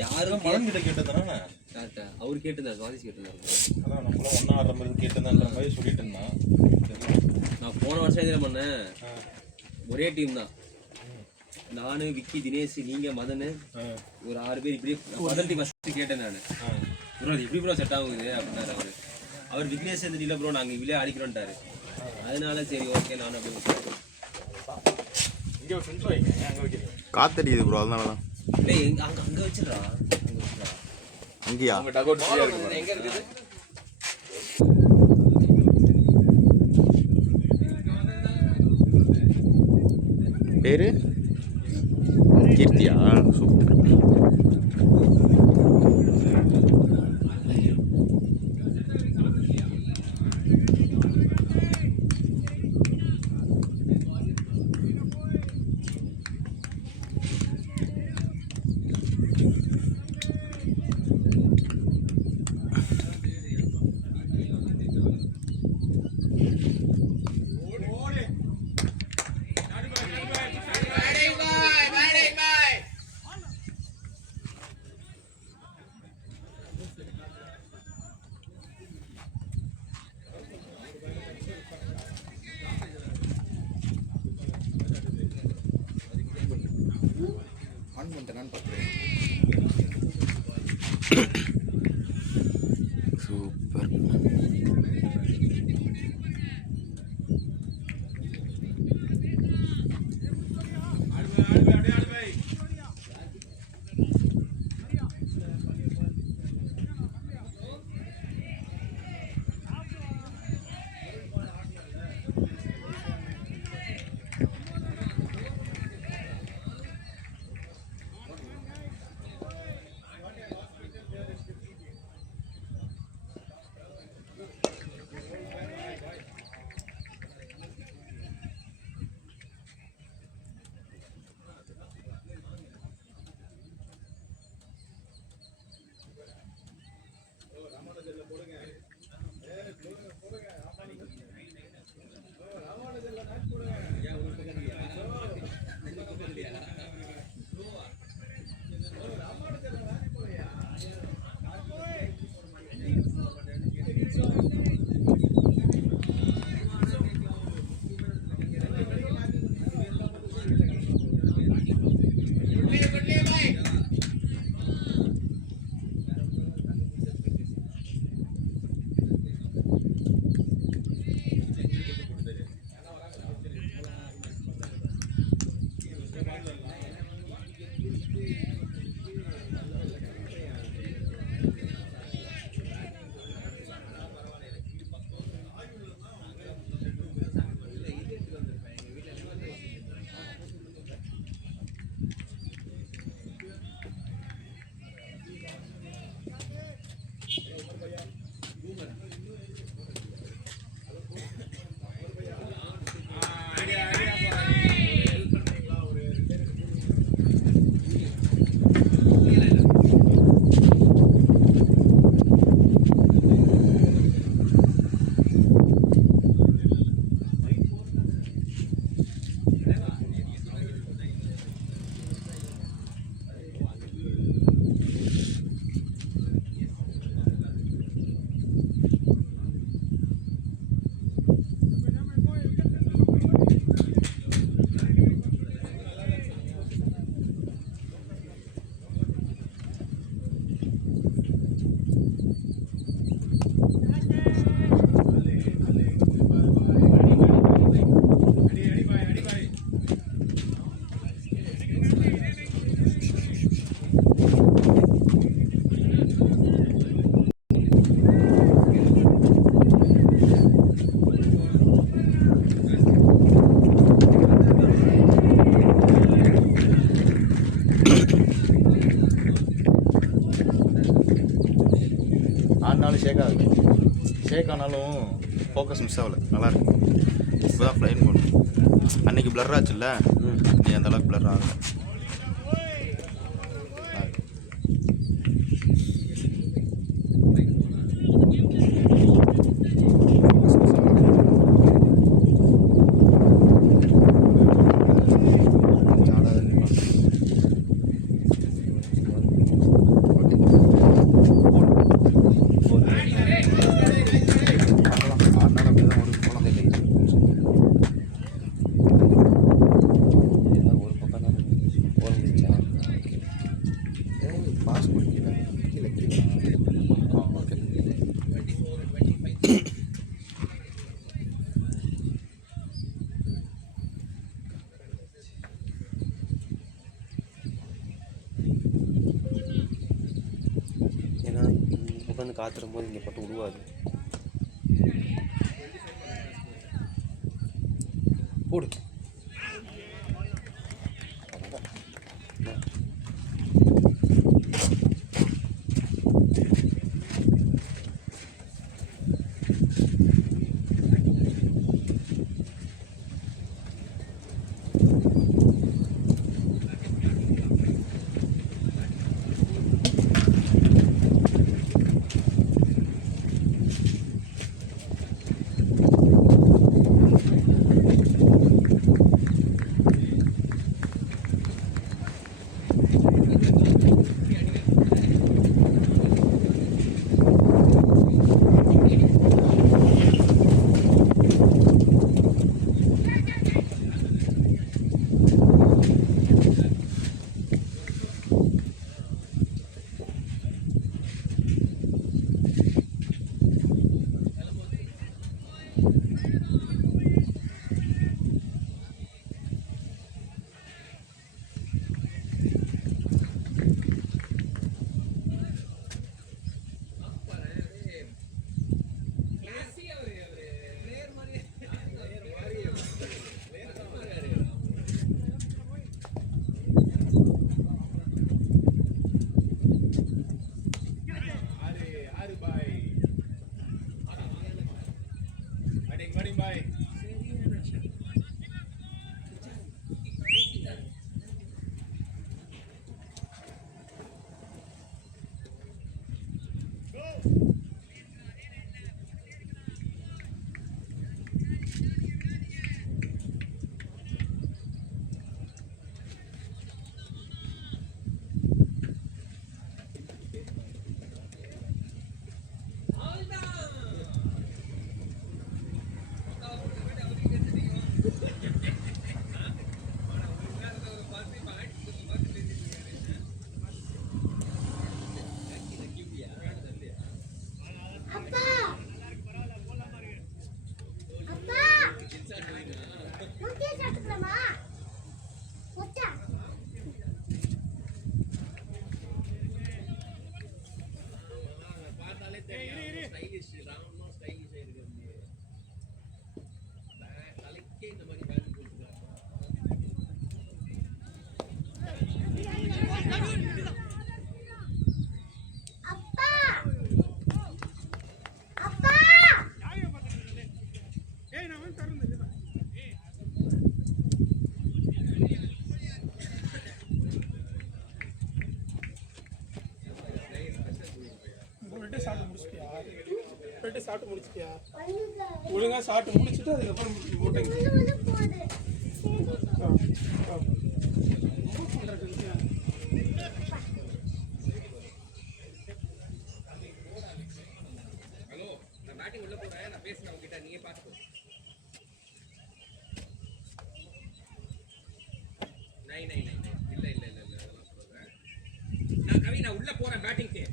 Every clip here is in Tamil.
யாரும் மதன் கிட்ட கேட்டதானே அவர் கேட்டிருந்தார், சுவாதிஷ் கேட்டிருந்தாரு. அதான் நம்மளும் ஒன்றா ஆடுற மாதிரி கேட்டதான்ற மாதிரி சொல்லிட்டு இருந்தான். நான் போன வருஷம் என்ன பண்ணேன், ஒரே டீம் தான், நானு விக்கி தினேஷ் நீங்க மதனு ஒரு 6 பேர். இப்படி மதன் டீம் ஃபர்ஸ்ட் கேட்டேன் நான், ப்ரோ எப்படி ப்ரோ செட் ஆகுது அப்படின்னாரு அவரு. அவர் விக்னேஷ் வந்து இல்லை ப்ரோ நாங்கள் இவ்வளோ அடிக்கிறோன்ட்டாரு. அதனால சரி ஓகே நானும் அப்படி காத்தடிக்குது ப்ரோ, அதனால தான். இல்லை அங்கே வச்சிடறா, அங்கேயா எங்கே இருக்குது? பேரு கீர்த்தியா? சூப்பர். சூப்பர். ஆனாலும் ஷேக் ஆனாலும் ஃபோக்கஸ் மிஸ் ஆகலை, நல்லாயிருக்கு. இப்போ தான் ஃப்ளைன் பண்ணணும். அன்றைக்கி பிளர் ஆச்சுல்ல, நீ அந்தளவுக்கு பிளர் ஆகலை. பாஸ்போர்ட் கீழே கீழே கீழே ஓகே. ஏன்னா உட்காந்து காத்துடும் போது இங்கே பட்டு உருவாது. போடு. சாப்பிட்டு முடிச்சிட்டியா? ஒழுங்கா சாப்பிட்டு முடிச்சுட்டு அதுக்கப்புறம் மூட்டைங்க. ஹலோ, நான் பேட்டிங் உள்ள போறேன், நான் பேசுறேன் உங்ககிட்ட, நீங்க பாத்துக்கோ. நை நை நை இல்ல இல்ல இல்ல இல்ல அதெல்லாம் சொல்றேன். நான் கவி நான் உள்ள போறேன் பேட்டிங்க்கு.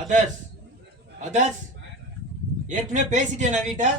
அதர்ஸ் அதர்ஸ் ஏற்கனவே பேசிட்டேன் நான் வீட்டை.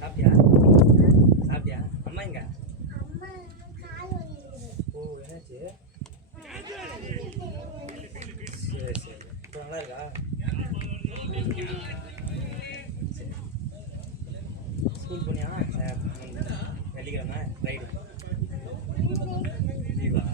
சாப்பிட்டியா? சாப்பிட்டியா? அம்மா எங்க? ஓ, என்னாச்சு? சரி சரி. இப்போ நல்லா இருக்கா? சரி. ஸ்கூல் போனியா? வெள்ளிக்கிழமை ரைடு லீவா?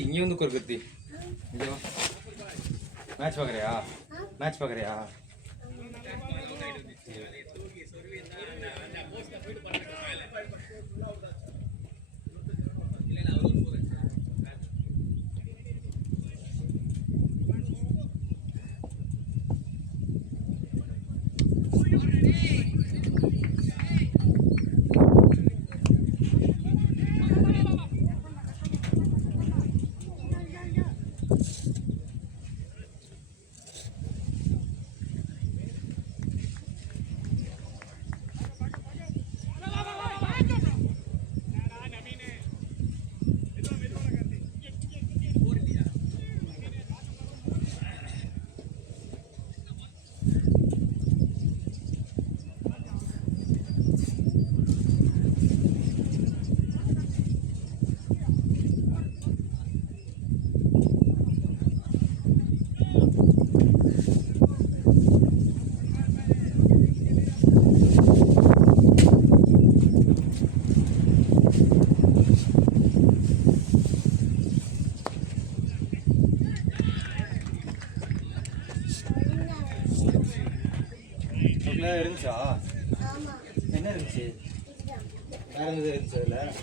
இங்கே வந்து ஒரு கத்தி இங்கே வா. மேட்ச் பார்க்குறியா? மேட்ச் பார்க்குறியா? இருந்துச்சா? என்ன இருந்துச்சு? வேற எதுவும் இருந்துச்சு அதில்?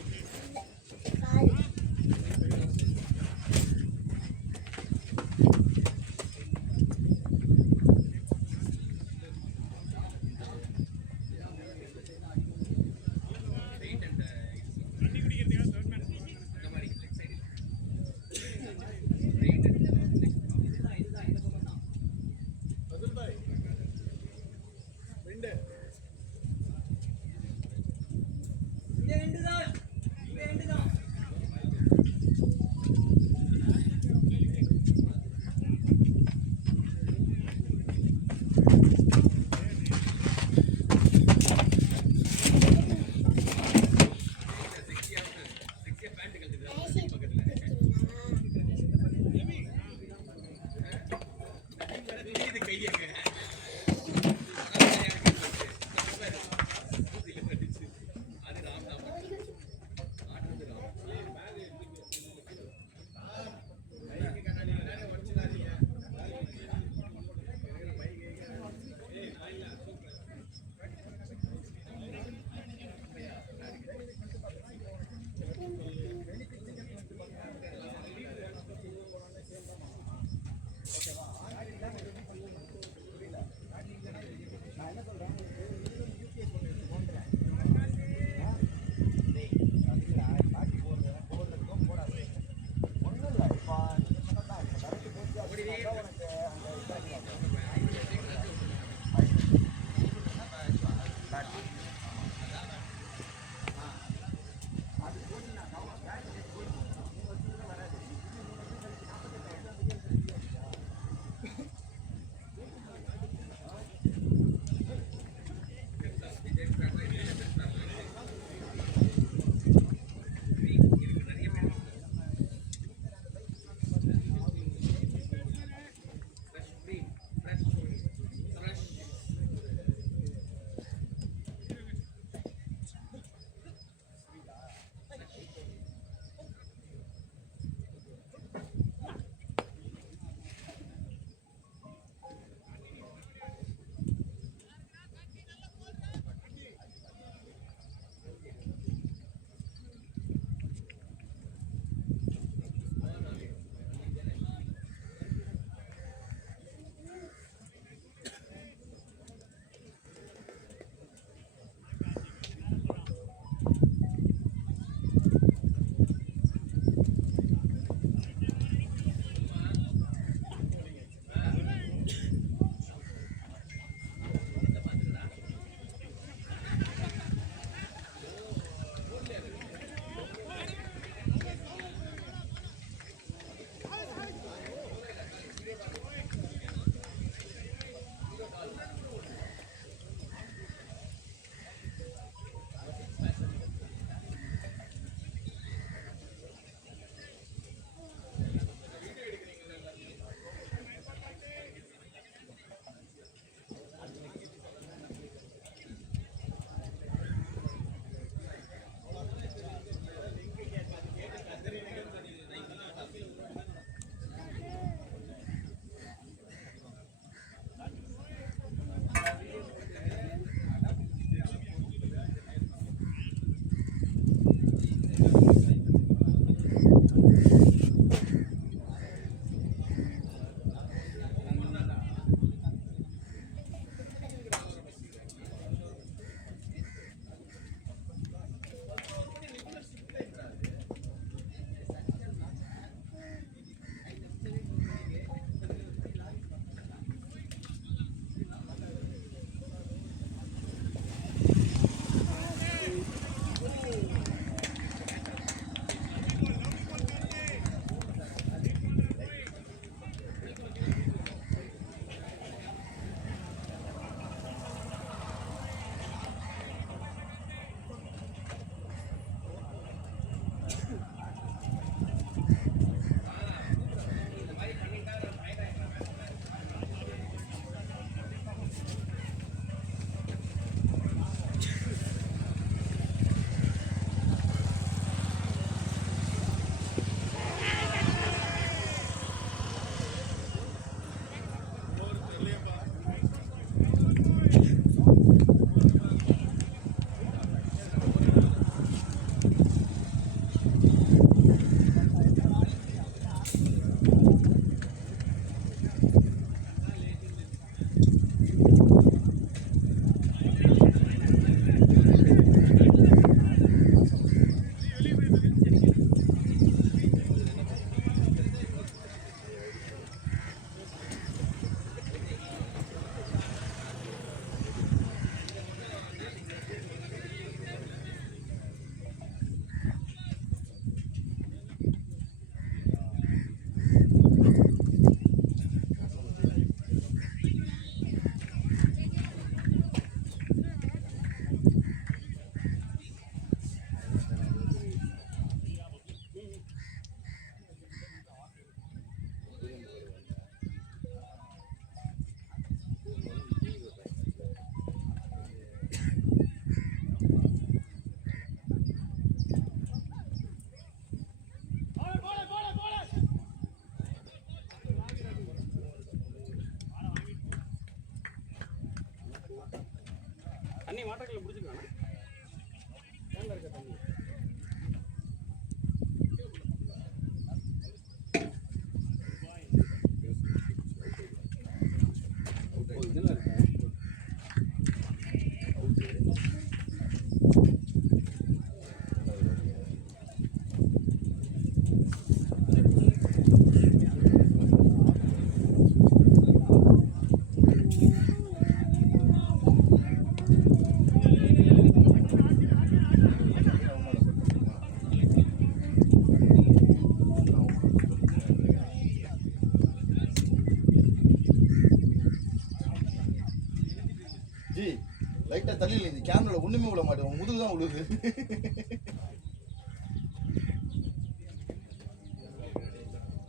தள்ளி இல்லை கேமரால ஒண்ணுமே விட மாட்டேன் முதுகு தான் விழுது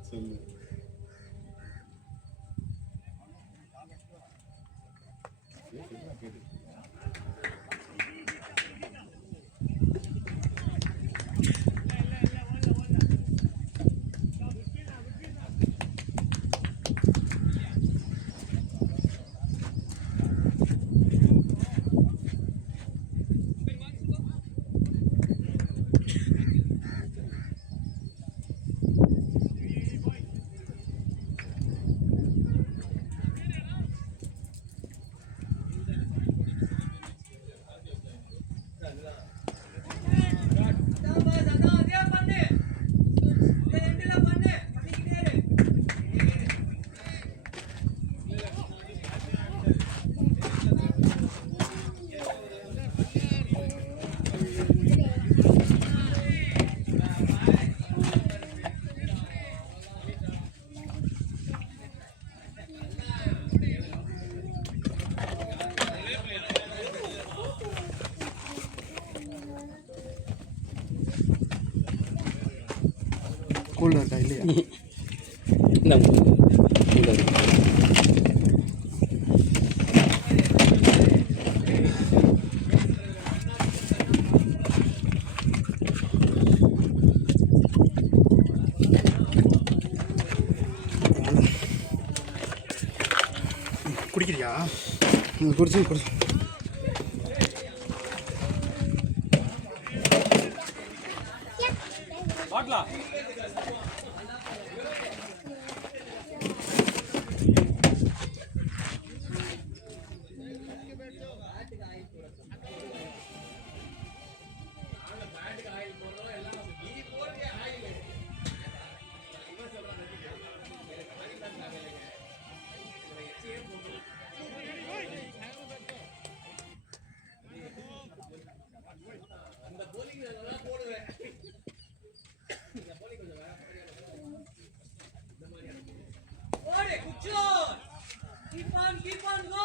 சொல்லு கூல்ல இருக்கா இல்லையா குடிக்கிறியா குடிச்சு குடிச்சு பாட்லா Keep on, go!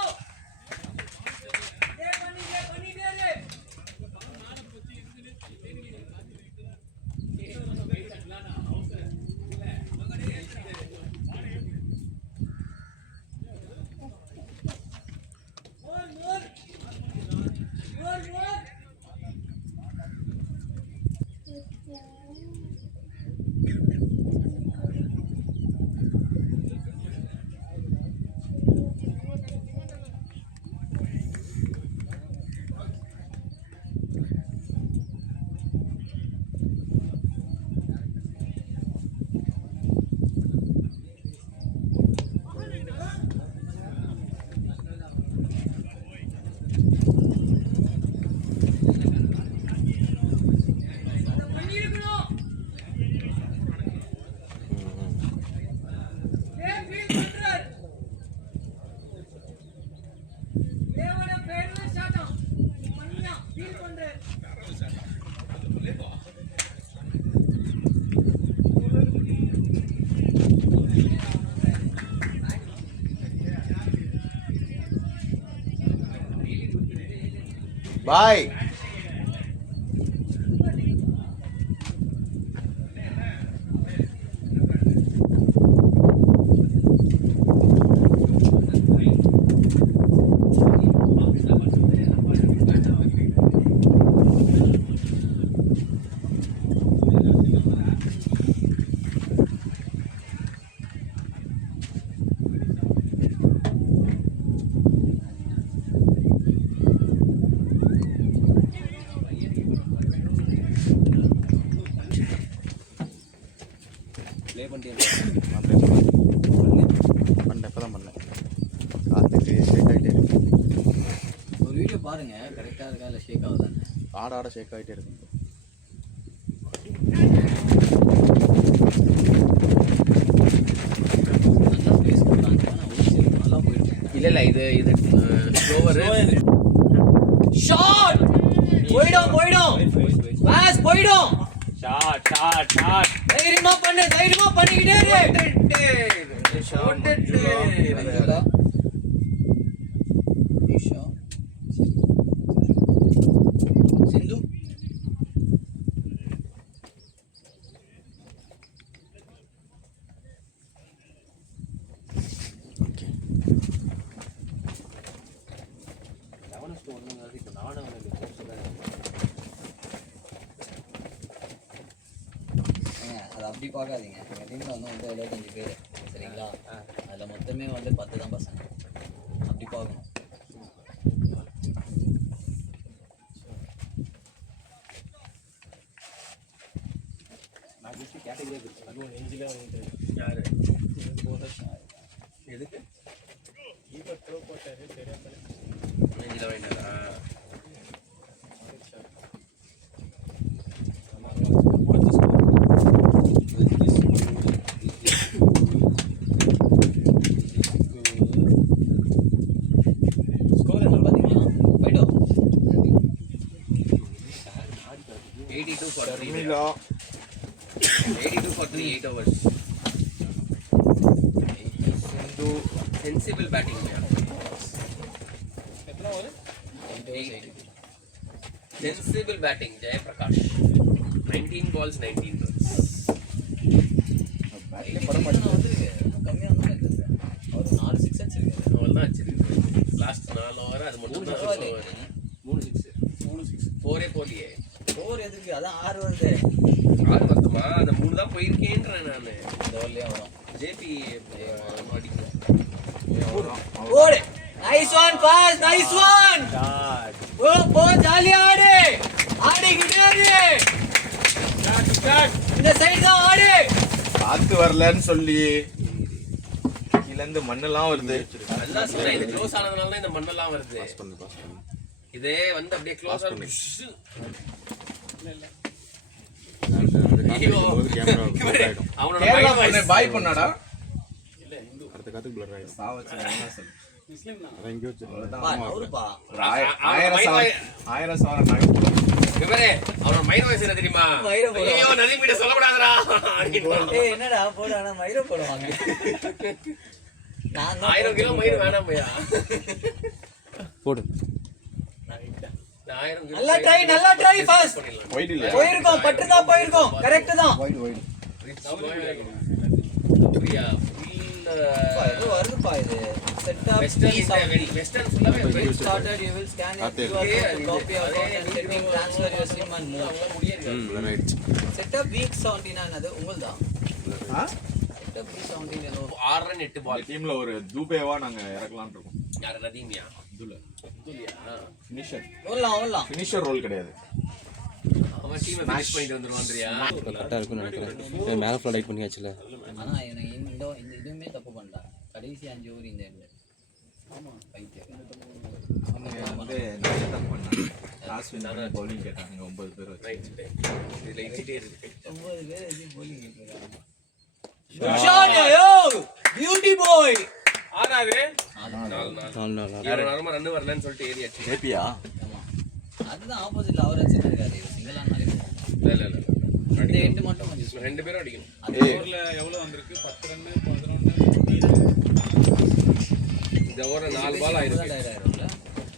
Bye play பண்ணிட்டே பண்ணேன் இப்போ தான் பண்ணேன் அதுக்கு ஷேக் ஆகிட்டே இருக்கு ஒரு வீடியோ பாருங்க கரெக்டா இருக்கா இல்ல ஷேக் ஆகுதான்னு ஆட ஆட ஷேக் ஆகிட்டே இருக்கு நல்லா ஸ்பேஸ் கொடுத்தாங்க ஆனா ஒரு சைடு நல்லா போயிருக்கு இல்ல இது ஸ்லோவர் ஷாட் போய்டும் பாஸ் போய்டும் ஷாட் தைரியமா பண்ணிக்கிட்டே இரு ஷாட் ஈஷா அப்படி பார்க்காதீங்க. எங்கள் டீமில் வந்து 75 பேர் சரிங்களா? அதில் மொத்தமே வந்து 10 தான் பசங்க. அப்படி பார்க்கணும். யாரு எதுக்கு நெஞ்சில வாங்கிட்டாரா? ஸ்கோர் என்ன பார்த்தீங்கன்னா போய்ட்டோ 82 for 3. 82 for 3, 8 overs. Sensible batting भैया. எத்தனை over? Sensible batting Jay Prakash. 19 balls, 19 runs. கம்மியாக வந்து அவர் 4 6 அடிச்சிருக்காரு. அவ்வளோதான் வச்சிருக்கு. லாஸ்ட் 4 ஓவர் அது மட்டும் தான் 3 6 4 போலியே. ஸ்கோர் எதுக்கு? அதான் 6 வருது. 6 வருதுமா? அந்த 3 தான் போயிருக்கேன்றேன் நான். இந்த ஓவர்லேயே வரும். ஜேபி அடிக்கல. ஓடு. Nice one boss. Nice one. ஓ போ ஜாலியா ஆடு. ஆடிக்கிட்டே இரு. இந்த சைடு தான் ஆடு. காத்து வரலன்னு சொல்லி கீழேருந்து மண்ணெல்லாம் வருது. நல்லா சொல்றேன். இது க்ளோஸ் ஆனதுனால தான் இந்த மண்ணெல்லாம் வருது. இதே வந்து அப்படியே க்ளோஸ் ஆன அவனோட பாய் பண்ணாடா. பா நவுறுப்பா. ஆயிரம் சவரம் நகை போடும். அவனோட மைண்ட் வாய்ஸ் என்ன தெரியுமா? மயிரை போடுவான். ஐயோ நதீம் கிட்ட சொல்லக்கூடாதுடா. ஏய் என்னடா போடானா மயிரை போடுவாங்க. நான் 1000 கிலோ மயிர் வேணாம் பையா. போடு. 1000 கிலோ நல்லா ட்ரை ஃபர்ஸ்ட். ஒயிட் இல்ல. போயிருக்கோம் பட்டு தான் போயிருக்கோம். கரெக்ட் தான். பிரியா பா இது வருதுப்பா இது. செட் அப் வெஸ்டர்ன் ஃபுல்லாவே Get started, you will scan your QR code to copy your account and setting, transfer your SIM and more. Set up week 79 அது உங்களுதான். Set up week 17 ஏதோ 6 ரன் 8 பால். டீம்ல ஒரு தூபேவா நாங்க இறக்கலாம்னு இருக்கோம். யார் நதீமியா? துல்லியா ஃபினிஷர். ஓடலாம். ஃபினிஷர் ரோல் கிடையாது. அவன் டீமை ஃபினிஷ் பண்ணிட்டு வந்துருவான்றியா? கரெக்டாக இருக்கும்னு நினைக்கிறேன். மேலே ஃபுல்லாக லைட் பண்ணியாச்சுல. ஆனா எனக்கு இந்த இதுவுமே தப்பு பண்ணிட்டான். கடைசி 5 ஓவர் இந்த எண்டு. ஆமா பைத்தியம். வந்து நிறைய தப்பு பண்ணாங்க. லாஸ்ட் வின் பவுலிங் கேட்டாங்க 9 பேர் வச்சு. ரைட் இதுல இச்சிட்டே இருக்கு. 9 பேர் எது bowling கேக்குறாங்க. குட் ஷாட் யோ பியூட்டி பாய். ஆறாது 4 யாரும் ரன் வரலன்னு சொல்லிட்டு ஏறியாச்சு. ஜேபியா? ஆமா அதுதான் ஆப்போசிட்ல அவர் வச்சிருக்காரு. சிங்கிள் ஆன் மாதிரி இல்ல இந்த எண்டு மட்டும் கொஞ்சம் ரெண்டு பேரும் அடிக்கணும். ஓவர்ல எவ்வளவு வந்திருக்கு? 10 ரன் 11 இந்த ஓவர் 4 பால் ஆயிருக்கு. டயர் ஆயிரும்ல.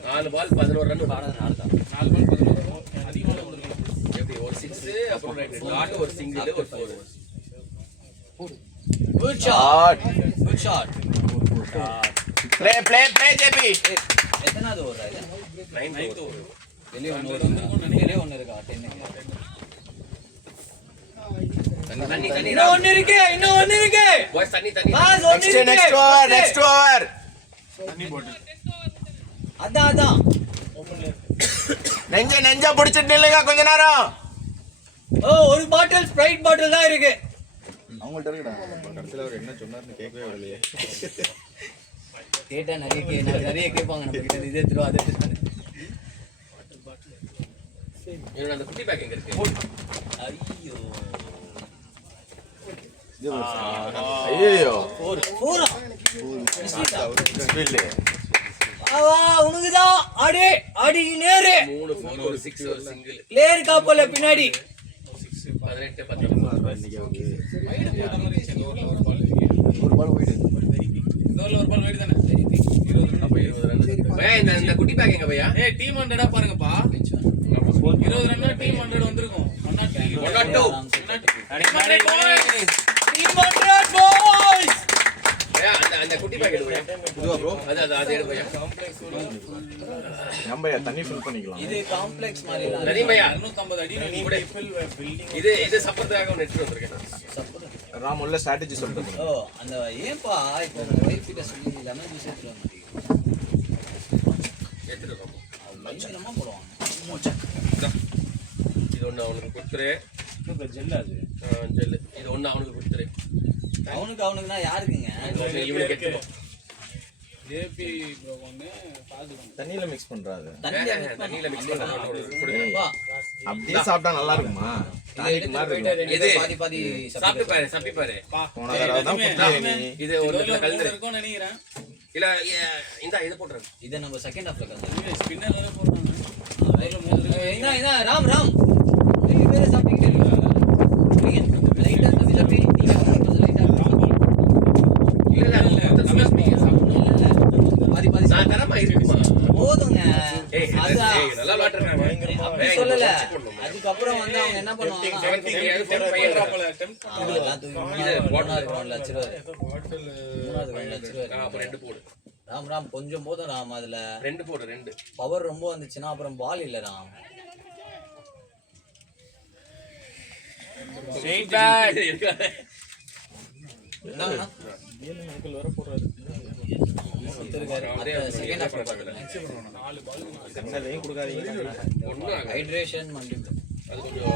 4 பால் 11 ரன் பாடாத நாள் தான். 4 பால் 11 அதிகமா வந்திருக்கு. எப்படி ஒரு 6 அப்புறம் டாட் ஒரு சிங்கிள் ஒரு 4. Good shot. Good shot. Play JP. எத்தனாவது ஓவர் இது? 9th over. வெளியே ஒன்று இருக்கா 10 தண்ணி இன்னும் ஒன்று இருக்கு பாய்ஸ் தண்ணி பாஸ் ஒன்று இருக்கு. Next over. அதான் நெஞ்ச பிடிச்சிட்டு நில்லுங்க கொஞ்ச நேரம். ஓ ஒரு பாட்டில் ஸ்ப்ரைட் பாட்டில் தான் இருக்கு. அவங்கள்ட்ட இருக்குடா. கடைசில அவர் என்ன சொன்னார்னு கேட்கவே வரலையே. கேட்டா நிறைய கேட்பாங்க நம்ம கிட்ட. இதே திருவா அதே இவன் அந்த குட்டி பேக் எங்க இருக்கு? ஐயோ ஐயோ. பூரா ஸ்பில். ஆவா உனக்குதான் அடி நேரே 3 4 ஒரு 6 ஒரு சிங்கிள். பிளேயர் காப்போல பின்னாடி 18 19 இன்னைக்கு வந்து ஒரு பால் வைடு தானே? அப்ப 20 ரன். பையா இந்த குட்டி பேக் எங்க பையா? ஏய் டீம் 100 பாருங்கப்பா. 20 ரன்னா டீம் 100 வந்திருக்கும். 102 டீம் 100 பாய்ஸ். பையா அந்த குட்டி பேக் எடு பையா. இதுவா ப்ரோ? அது எடு பையா. நம்ம தண்ணி ஃபில் பண்ணிக்கலாம். இது காம்ப்ளெக்ஸ் மாதிரி இல்ல. நதீம் பையா 250 அடி நீ பில்டிங் இது சப்பத்துக்காக ஒன்று எடுத்துட்டு வந்திருக்கேன். சப்போர்ட் ராம் உள்ள ஸ்ட்ராட்டஜி சொல்றது. ஓ அந்த ஏன்பா இப்போ உங்க வைஃப் கிட்ட சொல்லி லெமன் ஜூஸ் எடுத்துட்டு வர மாட்டீங்க? பயங்கரமா போடுவாங்க. இது ஒன்று அவனுக்கு கொடுத்துரு. ஜெல்லு இது ஒன்று அவனுக்கு கொடுத்துரு. அவனுக்குன்னா யாருக்குங்க? இவனுக்கு எடுத்துக்கோ. ஜேபி ப்ரோ ஒன்று பாதுகாப்பு தண்ணியில மிக்ஸ் பண்றாது. தண்ணியில மிக்ஸ் பண்ணி கொடுங்க. அப்படியே சாப்பிட்டா நல்லா இருக்குமா? இது பாதி பாதி சாப்பிட்டு பாரு, சாப்பிட்டு பாரு. போன தடவை தான் குடிச்சே நீ. இது ஒரு கலந்து இருக்கும்னு நினைக்கிறேன். இல்ல இந்த இது போட்டுரு. இதை நம்ம செகண்ட் ஹாஃப்ல கலந்து ஸ்பின்னர் வேற போடுறாங்க. என்ன ராம் ரெண்டு பேரே சாப்பிட்டுக்கிட்டே இருக்காங்க. லைட்டா தம்பி நீங்க கொஞ்சம் லைட்டா இல்ல நீங்க சாப்பிடணும். பாதி பாதி நான் தரமா இருக்குமா? போதுங்க. அதான் நல்லா வாட்டறாங்க. அப்படி சொல்லல. அதுக்கப்புறம் வந்து அவங்க என்ன பண்ணுவாங்க? 70 500 போல டெம்ப் இது போனாரு 1 லட்சம் ரூபாய். 1 லட்சம் ரூபாய். அப்ப ரெண்டு போடு. ராம் கொஞ்சம் போதும் ராம். அதுல ரெண்டு போடு. ரெண்டு பவர் ரொம்ப வந்துச்சுன்னா அப்புறம் பால் இல்ல ராம். ஸ்ட்ரைட் பேட் என்னங்கண்ணா? செகண்ட் ஹாஃப் கண்ணலையும் கொடுக்காதீங்க. ஒண்ணு ஹைட்ரேஷன் மண்டிட்டு அது கொஞ்சம்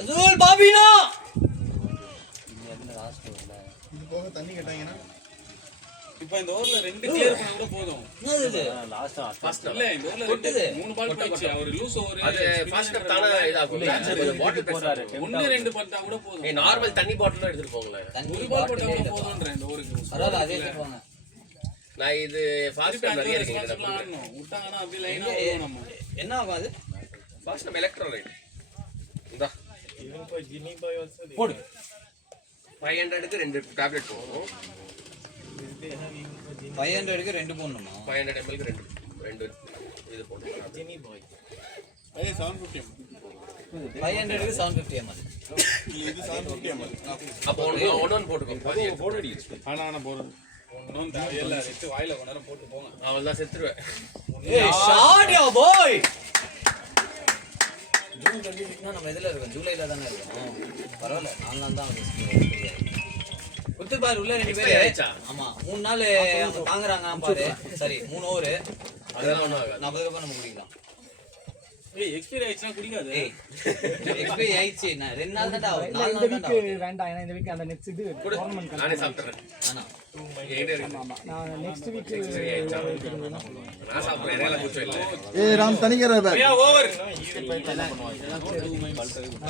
அசுல் பாபினா இது போக தண்ணி கேட்டாங்கன்னா இப்போ இந்த ஓவர்ல 2 கிளியர் பண்ணா கூட போதும். என்னது இது? ஃபாஸ்ட் இல்ல இந்த ஓவர்ல கொட்டுது. 3 பால் போயிடுச்சு. அவர் லூஸ் ஓவர் அது ஃபாஸ்ட் தான இதாகும். பாட்டில் போறாரு. 1-2 பட்டா கூட போதும். ஏய் நார்மல் தண்ணி பாட்டிலும் எடுத்துட்டு போங்களேன். தண்ணி ஒரு பால் பாட்டிலே போட்டா இல்லப்பா. போதும்ன்றேன் இந்த ஓவருக்கு. பரவாயில்ல அதே எடுத்துப்பாங்க. நான் இது ஃபாஸ்ட் நிறைய இருக்கு இதுல. விட்டாங்கன்னா அப்படியே லைனா போவோம் நம்ம. என்ன ஆகும் அது? ஃபாஸ்ட் நம்ம எலக்ட்ரோலைட். இந்தா போடு. 500க்கு 2 டேப்லெட் போகும். 500க்கு 2 போடணுமா? 500 mlக்கு 2 இது போடும். அதே 750 ml. 500க்கு 750 ml. இது 750 ml. அப்போ ஒன்னு போட்டுக்கோ. போடுடி. ஆனா போறது ஒண்ணும் தேவையில்ல. எடுத்து வாயில கொஞ்ச நேரம் போட்டு போங்க. அவள் தான் செத்துருவேன். ஏய் ஷாட் யா பாய். ஜூன் 26 நம்ம எதுல இருக்கோம்? ஜூலைல தானே இருக்கோம். பரவாயில்ல. நாலாம் தான் வந்து குத்து பாரு உள்ள 2 பேர் ஆயிடுச்சா? ஆமா 3 நாள் அவங்க தாங்குறாங்க பாரு. சரி 3 ஓவர். அதெல்லாம் ஒண்ணும் ஆகாது. 40 ரூபாய் நம்ம குடிக்கலாம். ஏய் எக்ஸ்பீரியன்ஸ் ஆயிடுச்சுனா குடிக்காத. ஏய் எக்ஸ்பீரி ஆயிடுச்சு. நான் 2 நாள் தான்டா ஆகும். 4 நாள் தான்டா ஆகும். வேண்டாம் ஏன்னா இந்த வீக் அந்த நெக்ஸ்ட் இது கொடு. நானே சாப்பிட்டுறேன். ஆனா என்கிட்ட இருக்கு. நான் நெக்ஸ்ட் வீக் நான் சாப்பிடுறேன். இடையில கூச்சம் இல்ல. ஏய் ராம் தனிக்கற பே. ஏய் ஓவர்.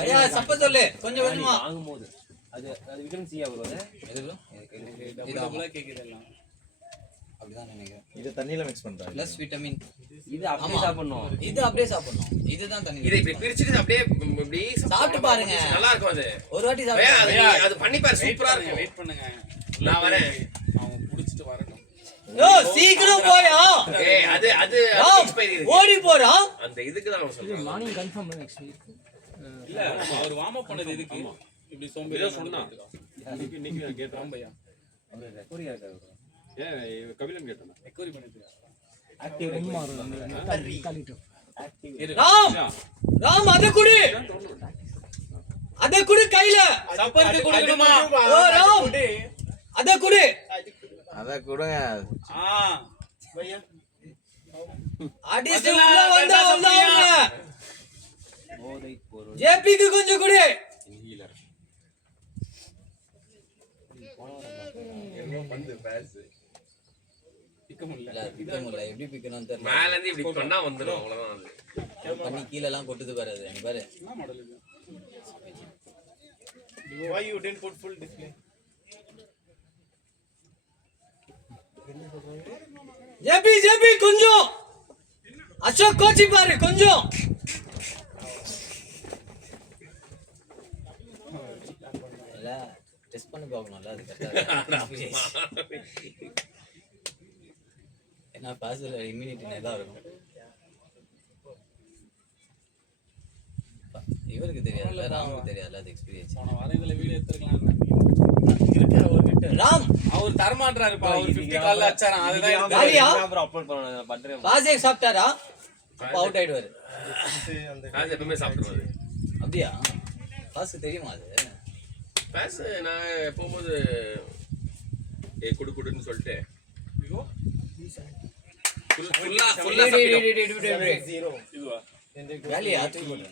ஐயா சப்ப சொல்லு. கொஞ்சம் வேணுமா? வாங்கும்போது அது விக்ரம் சியா வருவாரு. எது bro? இது டபுளா கேக்குது எல்லாம். அப்படிதான் நினைக்கிறேன். இது தண்ணியில மிக்ஸ் பண்றாங்க. Plus vitamin. இது அப்படியே சாப்பிடணும். இது அப்படியே சாப்பிடணும். இதுதான் தண்ணி. இதை இப்படி பிரிச்சிட்டு அப்படியே இப்படி சாப்பிட்டு பாருங்க. நல்லா இருக்கும் அது. ஒரு வாட்டி ஏய், சாப்பிட்டு அது பண்ணி பாரு சூப்பரா இருக்கும். வெயிட் பண்ணுங்க. நான் வரேன். அவன் குடிச்சிட்டு வரட்டும். யோ சீக்கிரம் போயா. ஏய் அது எக்ஸ்பைரி இருக்கு. ஓடி போறா. அந்த இதுக்கு தான் அவன் சொல்றான். Morning confirm next week. இல்ல அவர் வார்ம் அப் பண்ணது எதுக்கு? இப்படி சோம்பேறி சொன்னா. இன்னைக்கு நான் கேட்டேன் பையா. ரெக்கவரி ஆகாது. கபிலன் கேட்டானா? ரெக்கவரி பண்ணிட்டு. ஆக்டிவ் ராம் அத குடி. அத குடி கையில. சப்பருக்கு கொடுக்கணுமா? ஓ ராம் அத குடி. அத கொடுங்க. பையா அடிச்சு உள்ள வந்தா வந்தாங்க. ஜேபிக்கு கொஞ்சம் குடி. எப்படி பிக்கணும் தெரியல. மேல இருந்து இப்படி பண்ணா வந்துரும் அவ்வளவுதான் அது. பண்ணி கீழ எல்லாம் கொட்டுது பாரு அது. பாரு. என்ன மாடல் இது? why you didn't put full display? JP கொஞ்சம். அசோக் கோச்சி பாரு கொஞ்சம். இல்ல டெஸ்ட் பண்ணி பார்க்கணும்ல அது கரெக்ட்டா. என்ன பாஸ்ல இம்யூனிட்டி நல்லா இருக்கும். இவருக்கு தெரியாதுல்ல, ராமுக்கு தெரியாதுல்ல அது எக்ஸ்பீரியன்ஸ். போன வாரம் இதுல வீடியோ எடுத்துக்கலாம். இருக்கு அவர்கிட்ட. ராம் அவர் தரமாட்டறாருப்பா. அவர் 50 கால்ல அச்சாராம். அதுதான் காலியா? அப்புறம் அப்லோட் பண்ணனும் பண்றேன். பாசே சாப்பிட்டாரா? அப்ப அவுட் ஆயிடுவாரு. அது எப்பவுமே சாப்பிடுவாரு. அப்படியா? காசு தெரியுமா அது? பேச நான் போகும்போது குடுன்னு சொல்லிட்டு ஃபுல்லா வேலையா தூக்கி போடு.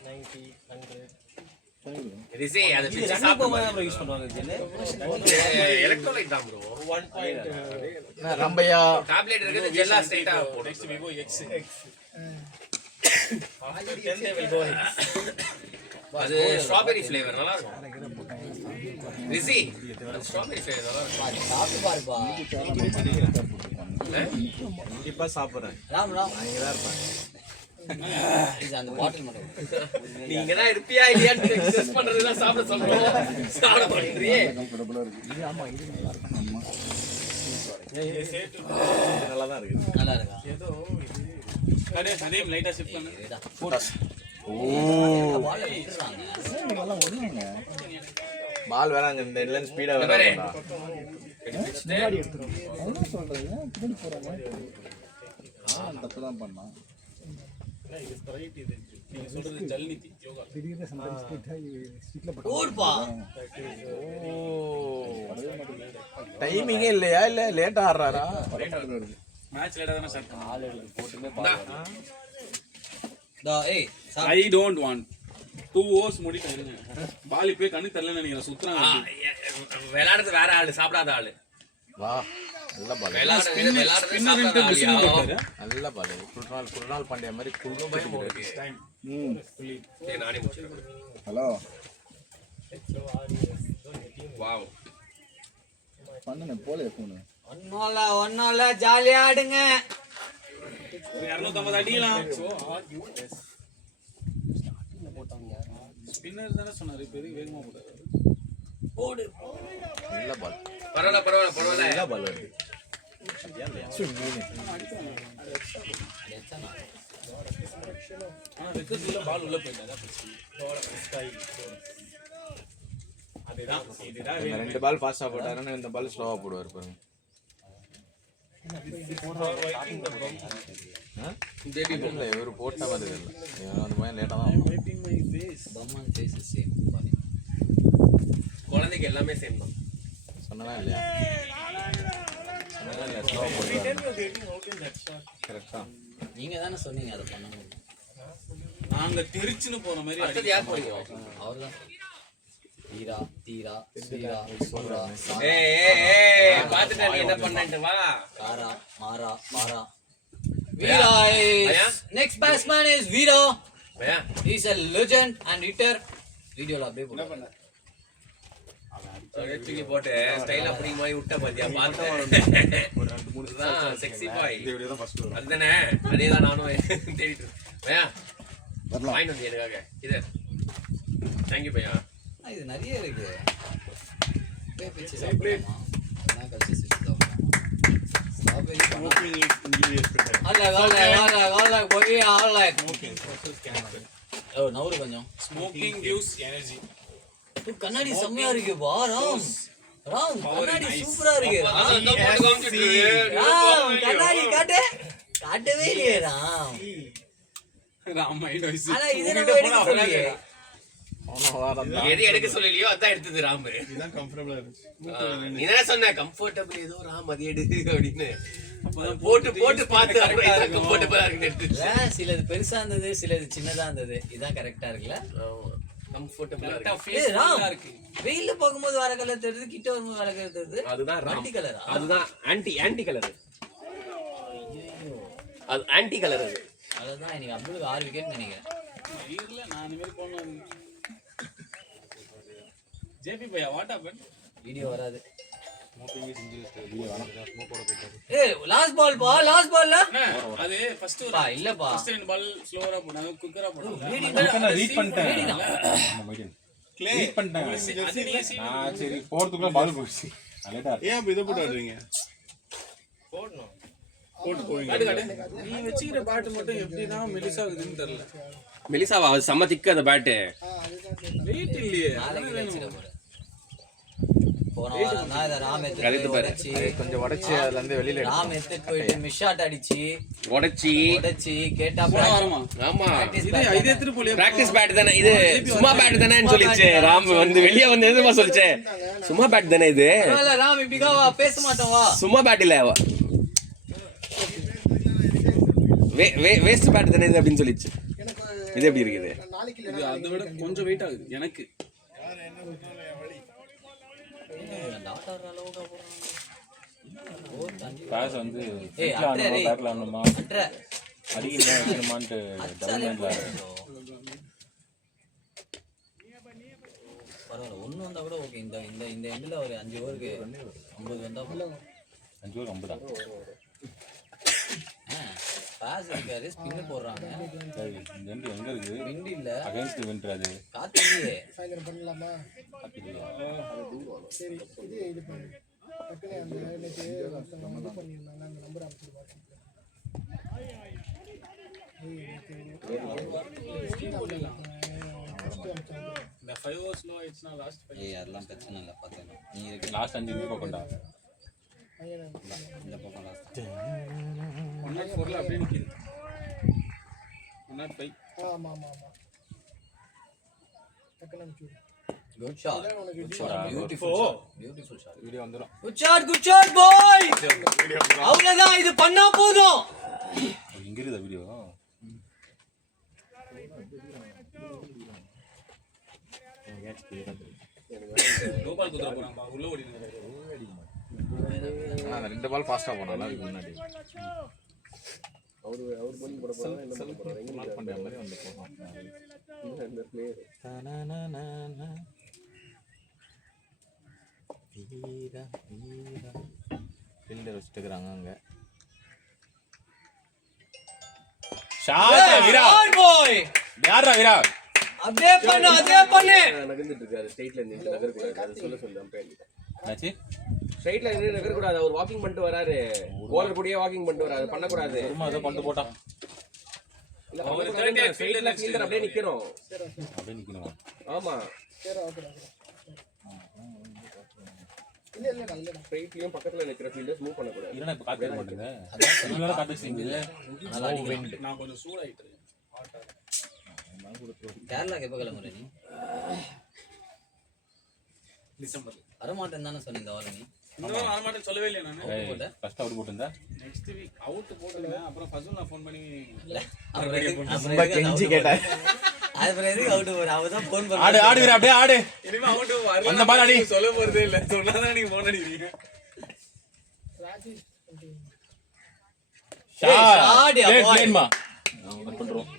ரிசே அதை பிச்சு ரன்னிங் சாப்பிடுவாங்க போகும்போது யூஸ் பண்ணுவாங்க ஜெல்லு. எலக்ட்ரோலைட் தான் ப்ரோ. என்ன ரம்பையா டேப்லெட் இருக்குது ஜெல்லா ஸ்ட்ரைட்டா போடு. நெக்ஸ்ட் விவோ எக்ஸ் அது ஸ்ட்ராபெரி ஃப்ளேவர் நல்லா இருக்கும். ரிசி ஸ்ட்ராபெரி ஃப்ளேவர் நல்லா இருக்கும். பாரு, சாப்பிட்டு பாருப்பா. இப்ப சாப்பிடுறேன் ராம் ராம் இங்கதான் இருப்பேன். இது அந்த பாட்டில் மட்டும். நீங்க தான் இருப்பியா இல்லையான்னு டெஸ்ட் பண்றதுலாம் சாப்பிட சொல்றோம். சாப்பிட மாட்டீங்க. நல்லா தான் இருக்கு. நல்லா இருக்கா? அதே லைட்டா ஷிஃப்ட் பண்ணு. இதா. ஓ பால் விட்டுறாங்க. பால் வேற அங்க இந்த இல்லன்னு ஸ்பீடா இந்த வேற பாரு. தப்புதான் பண்ணான். நீங்க சொல்றது ஜல்னிதி யோகா. ஓடுப்பா. டைமிங்கே இல்லையா இல்ல லேட்டா ஆடுறாரா? மேட்ச் லேட்டா தான ஸ்டார்ட் பண்ணா. ஏய் ஐ டோன்ட் வாண்ட் 2 ஓவர்ஸ் முடிட்டு இருங்க. பால் இப்பவே கண்ணு தெரியல நினைக்கிறேன் சுத்துறாங்க. விளையாடுறது வேற ஆளு, சாப்பிடாத ஆளு. வா நல்ல பால். விளையாடுறது சாப்பிடாத ஆளு. நல்ல பால். குருநாள் பாண்டியா மாதிரி குழுவும் டைம். நானே முடிச்சிடுறேன். Hello wow. பண்ணுங்க போல போனு. ஒன்னால ஜாலியா ஆடுங்க. 250 அடிக்கலாம். ஸ்பின்னர் தான சொன்னாரு, பெரிய வேகமா போடாது. ஓடு. நல்ல பால். பரவாயில்ல. நல்ல பால் வருது. ஆனா விக்கெட்ல பால் உள்ள போயிட்டாரு. அதுதான் இதுதான் இந்த ரெண்டு பால் ஃபாஸ்டா போட்டாருன்னா இந்த பால் ஸ்லோவா போடுவார் பாருங்க. பேபி இல்ல இவர் போட்ட மாதிரி இல்ல. இவன் அந்த பையன் லேட்டா தான் பம்மன் ஃபேஸ் சேம். குழந்தைக்கு எல்லாமே சேம் தான். சொன்னதா இல்லையா? சொன்னதா இல்லையா? ஸ்லோவா போடுவாரு. கரெக்டா. நீங்க தானே சொன்னீங்க அதை பண்ணணும். நாங்க தெரிச்சுன்னு போற மாதிரி அடுத்தது யார் போறீங்க? அவர்தான். தீரா தீரா சீரா சூரா ஏய் பாத்துட்டு நீ என்ன பண்ணன்ட்டு வா. காரா மாரா பாரா. Veera is next batsman is Veera. Bhaiya He is a legend and hitter. வீடியோல அப்படியே போடு. தூக்கி போட்டு ஸ்டைலா புடிங்க மாதிரி விட்ட பாத்தியா பாத்து. ஒரு 2-3 தான் செக்ஸி பாய். இந்த வீடியோ தான் ஃபர்ஸ்ட் வரும். அதுதானே அதேதான் நானும் தேடிட்டு இருக்கேன். பையா வாங்கிட்டு வந்து எனக்காக இது. थैंक यू பையா. இது நிறைய இருக்கு. பேபிச்சி சாப்பிடலாமா? நான் கழிச்சு சாப்பிடலாமா? ஸ்ட்ராபெரி ஸ்மோக்கிங் அல்ல போய் ஆல்ல ஸ்மோக்கிங் ஓ நவுரு கொஞ்சம். Smoking gives energy. கண்ணாடி செம்மையா இருக்கு பா ராம். கண்ணாடி சூப்பரா இருக்கு ராம். கண்ணாடி காட்டவே இல்லையே ராம். Ram mind voice. ஆனா இது நம்ம எடுக்க சொல்லியே. எது எடுக்க சொல்லலையோ அதான் எடுத்தது ராம். இதுதான் கம்ஃபர்டபுளா இருந்துச்சு. நீ என்ன சொன்ன கம்ஃபர்டபிள் ஏதோ ராம் அது எடு அப்படின்னு போட்டு பார்த்து கம்ஃபர்டபிளா இருக்கு எடுத்து. சிலது பெருசா இருந்தது, சிலது சின்னதா இருந்தது. இதான் கரெக்டா இருக்குல்ல? கம்ஃபர்டபிளா கரெக்ட்டா இருக்கு. ஃபேஸ் ராம் நல்லா இருக்கு. வெயில்ல போகும்போது வர கலர் தெரியுது, கிட்ட வரும்போது வர கலர் தெரியுது. அதுதான் ராம். ஆன்டி கலரா? அதுதான் ஆன்டி கலர். அது ஆன்டி கலர் அது. அதுதான் எனக்கு அப்துல் 6 விக்கெட் நினைக்கிறேன். வீர்ல நான் இந்த மாதிரி போனது. ஜேபி பையா வாட் ஹேப்பன்? வீடியோ வராது. ஏய் லாஸ்ட் பால் பா, லாஸ்ட் பால்ல அது ஃபர்ஸ்ட் பா இல்லப்பா. ஃபர்ஸ்ட் 2 பால் ஸ்லோவரா போனாங்க, குயிக்கரா போனாங்க. ரீட் பண்ணிட்டேன். ரீட் பண்ணிட்டேன். சரி போறதுக்குள்ள பால் போயிடுச்சு. லேட்டா. ஏன் அப்ப இத போட்டு ஆடுறீங்க? போட்டு போவீங்க. நீ வெச்சிக்கிற பேட் மட்டும் எப்படி தான் மெலிசா இருக்குதுன்னு தெரியல. மெலிசாவா அது செம்ம திக்கு அந்த பேட்டு. வெயிட் இல்லையே. நாளைக்கு வெச்சிர போறேன். போன வாரம் தான் இதை ராம் எடுத்து உடைச்சி கொஞ்சம் உடைச்சு அதுல இருந்து வெளியில ராம் எடுத்துட்டு போயிட்டு மிஸ் ஷாட் அடிச்சு உடைச்சி கேட்டா ஆமா இது எடுத்துட்டு போலியா பிராக்டிஸ் பேட் தானே இது சும்மா பேட் தானேன்னு சொல்லிச்சு ராம் வந்து வெளியே வந்து எதுமா சொல்லிச்சு சும்மா பேட் தானே இது ராம் இப்படிக்கா பேச மாட்டோம் வா சும்மா பேட் இல்ல வேஸ்ட் பேட் தானே இது அப்படின்னு சொல்லிச்சு இது எப்படி இருக்குது இது அதை விட கொஞ்சம் வெயிட் ஆகுது எனக்கு காசு வந்து பேக்ல ஆடணுமா அடிக்கணும் வைக்கணுமான்ட்டு டெவலப்மெண்ட்ல பரவாயில்ல ஒண்ணு வந்தா கூட ஓகே இந்த இந்த இந்த எண்ட்ல ஒரு 5 ஓவருக்கு 50 வந்தா 5 ஓவர் 50 தான் பாஸ் இருக்காரு ஸ்பின் போடுறாங்க சரி இந்த எண்ட் எங்க இருக்கு விண்ட் இல்ல அகைன்ஸ்ட் விண்ட் அது காத்து இல்லையே சாயந்தரம் பண்ணலாமா சரி இது பண்ணு டக்குனு அந்த நேற்று இது பண்ணியிருந்தாங்க அந்த நம்பர் அமைச்சிருப்பாங்க இந்த 5 ஓவர்ஸ் லோ ஆயிடுச்சுனா லாஸ்ட் அதெல்லாம் பிரச்சனை இல்லை பார்த்தேன் நீ இருக்கு லாஸ்ட் 5 இந்த பக்கம்டா இந்த பக்கம் லாஸ்ட் 104 ல அப்படியே நிக்குது 105 ஆமா ஆமா ஆமா டக்குனு அமைச்சு Good shot. Good shot. Beautiful shot. Beautiful shot. Video வந்துரும். Good shot, boy. அவ்வளவுதான் இது பண்ணா போதும். இங்க இருக்குதா வீடியோ? லோபால் குதிரை போறாங்க உள்ள ஓடி இருக்காரு. அந்த ரெண்டு பால் ஃபாஸ்டா போனால அதுக்கு முன்னாடி. அவர் பண்ணி போட போறாங்க என்ன பண்ண போறாங்க எங்க மார்க் பண்ற மாதிரி வந்து போறாங்க. இந்த பிளேயர் வீரா வீரா ஃபீல்டர் வச்சிட்டுக்கறாங்க அங்க ஷாட் வீரா பாய் யாரா வீரா அதே பண்ணு நகர்ந்துட்டு இருக்காரு ஸ்ட்ரைட்ல இருந்து நகர கூடாது சொல்ல அம்பையர் என்னாச்சு ஸ்ட்ரைட்ல இருந்து நகர கூடாது அவர் வாக்கிங் பண்ணிட்டு வராரு போலர் கூடயே வாக்கிங் பண்ணிட்டு வராரு பண்ண கூடாது சும்மா ஏதோ பண்ணிட்டு போட்டான் இல்ல அவர் ஸ்ட்ரைட்ல ஃபீல்டர் அப்படியே நிக்கணும் அப்படியே நிக்கணும் ஆமா சரி ஓகே இல்ல இல்ல இல்ல ஸ்ட்ரைட்லயும் பக்கத்துல நிக்கிற ஃபீல்டர்ஸ் மூவ் பண்ண கூடாது இல்லனா இப்ப காட்ட மாட்டேங்க இவ்வளவு காட்ட செய்யுது நான் கொஞ்சம் சூடாயிட்டு கேரளாக்கு எப்ப கிளம்புற நீ டிசம்பர் வரமாட்டேன்னு தானே சொன்ன இந்த வாரம் நீ இந்த வாரம் வரமாட்டேன்னு சொல்லவே இல்லையா நானு ஃபர்ஸ்ட் அவுட் போட்டுருந்தா நெக்ஸ்ட் வீக் அவுட் போட்டுருந்தேன் அப்புறம் ஃபர்ஸ்ட் நான் ஃபோன் பண்ணி ரொம்ப கெஞ்சி கேட்டார் அப்புறம் எதுக்கு அவுட் போற அவதான் ஃபோன் பண்ண ஆடு ஆடு வீரா அப்படியே ஆடு இனிமே அவுட் வரல அந்த பால் அடி சொல்ல போறதே இல்ல சொன்னாதான் நீங்க ஃபோன் அடிக்கிறீங்க ராஜேஷ் ஷாட் boy. ப்ளேன்மா நான் பண்றோம்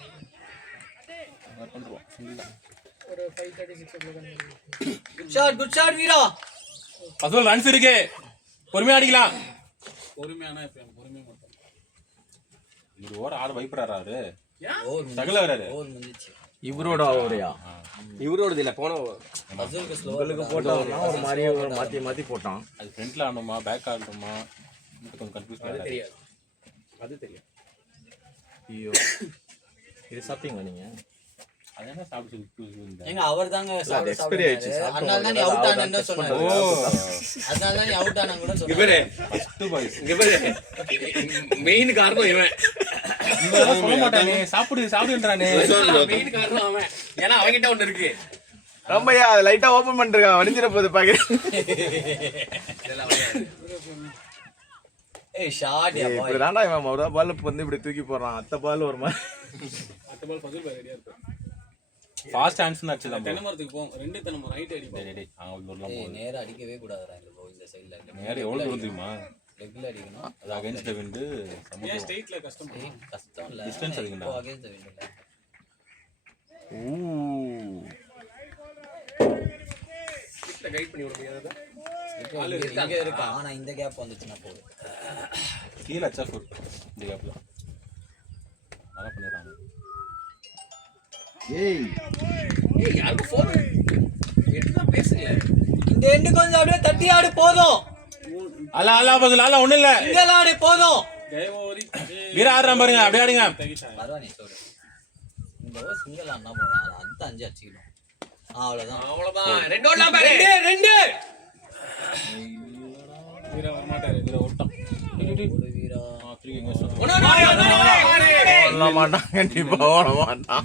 ஒரு 536 குட் ஷாட் வீரா அசல் ரன்ஸ் இருக்கு பொறுமையா அடிக்கலாம் பொறுமையானா இப்ப பொறுமையா மட்டும் இது ஓர ஆடு பயப்படுறாரு அவரு ஓவர் சகல வராரு ஓவர் முடிஞ்சிச்சு இவரோட ஓவரையா இவரோடது இல்ல போன அசலுக்கு உங்களுக்கு ஸ்லோவா போட்டோம்னா ஒரு மாதிரி ஒரு மாத்தி போட்டான் அது ஃப்ரண்ட்ல ஆடணுமா பேக் ஆடணுமா கொஞ்சம் கன்ஃபியூஸ் ஆகுது தெரியாது அது தெரியும் ஐயோ இது சாப்பிட்டீங்களா நீங்க அது என்ன சாப்பிட்டு ஏங்க அவர்தாங்க அது எக்ஸ்பைரி ஆயிடுச்சு அதனால தான் நீ அவுட் ஆனன்னு சொன்னாரு ஓ அதனால தான் நீ அவுட் ஆனன்னு கூட சொன்னாரு இவரே ஃபர்ஸ்ட் பாய்ஸ் இங்க பாரு மெயின் காரணம் இவன் சொல்ல மாட்டானே சாப்பிடுன்றானே மெயின் காரணம் அவன் ஏன்னா அவன்கிட்ட ஒண்ணு இருக்கு ரொம்பயா அது லைட்டா ஓபன் பண்ணிருக்கான் வடிஞ்சிர போகுது பாக்க இதெல்லாம் விளையாடு ஏய் ஷாட் யா பாய் இப்படிதான்டா இவன் முத பால் வந்து இப்படி தூக்கி போடுறான் அத்த பால் ஒரு மாதிரி அடுத்த பால் ஃபர்ஸ்ட் பால் ரெடியா இருக்கு ஃபாஸ்ட் ஆன்சர் அடிச்சலாம் தென்னமரத்துக்கு போவோம் ரெண்டு தென்னமரம் ரைட் அடிப்போம் டேய் டேய் அவங்க ஊர்லாம் ஏய் போகுது நேரா அடிக்கவே கூடாதுடா இந்த சைடுல நேரா எவ்வளவு தூரம் தெரியுமா லெக்ல அடிக்கணும் அது அகைன்ஸ்ட் தி விண்ட் ஏன் சமூகம் ஸ்ட்ரைட்ல கஷ்டம் ஏய் கஷ்டம் இல்ல Distance அதிகம்டா. இப்போ அகைன்ஸ்ட் தி விண்ட் இல்ல கிட்ட கைட் பண்ணி விட முடியாதா இங்க இருக்கு ஆனா இந்த கேப் வந்துச்சுனா போதும் கீழ அச்சா ஃபுட் இந்த கேப்ல நல்லா பண்ணிராங்க ஏய் ஏய் யாருக்கு ஃபோன் எடுத்தா பேசுங்க இந்த எண்டு கொஞ்சம் அப்படியே தட்டி ஆடு போதும் அல்ல அல்ல பதில் அல்ல ஒண்ணு இல்ல சிங்கிள் ஆடு போதும் தேவோரி வீர ஆடுறான் பாருங்க அப்படியே ஆடுங்க பரவாயில்லை சொல்லு இந்த ஓவர் சிங்கிள் ஆனா போதும் அந்த 5 அடிச்சிடும் அவ்வளவுதான் அவ்வளவுதான் ரெண்டு ஓடலாம் பாரு ரெண்டு வீரா வரமாட்டாரு வீரா ஓட்டம் ஒரு வீரா ஃப்ரீ எங்க ஸ்டார்ட் ஓட மாட்டான் கண்டிப்பா ஓட மாட்டான்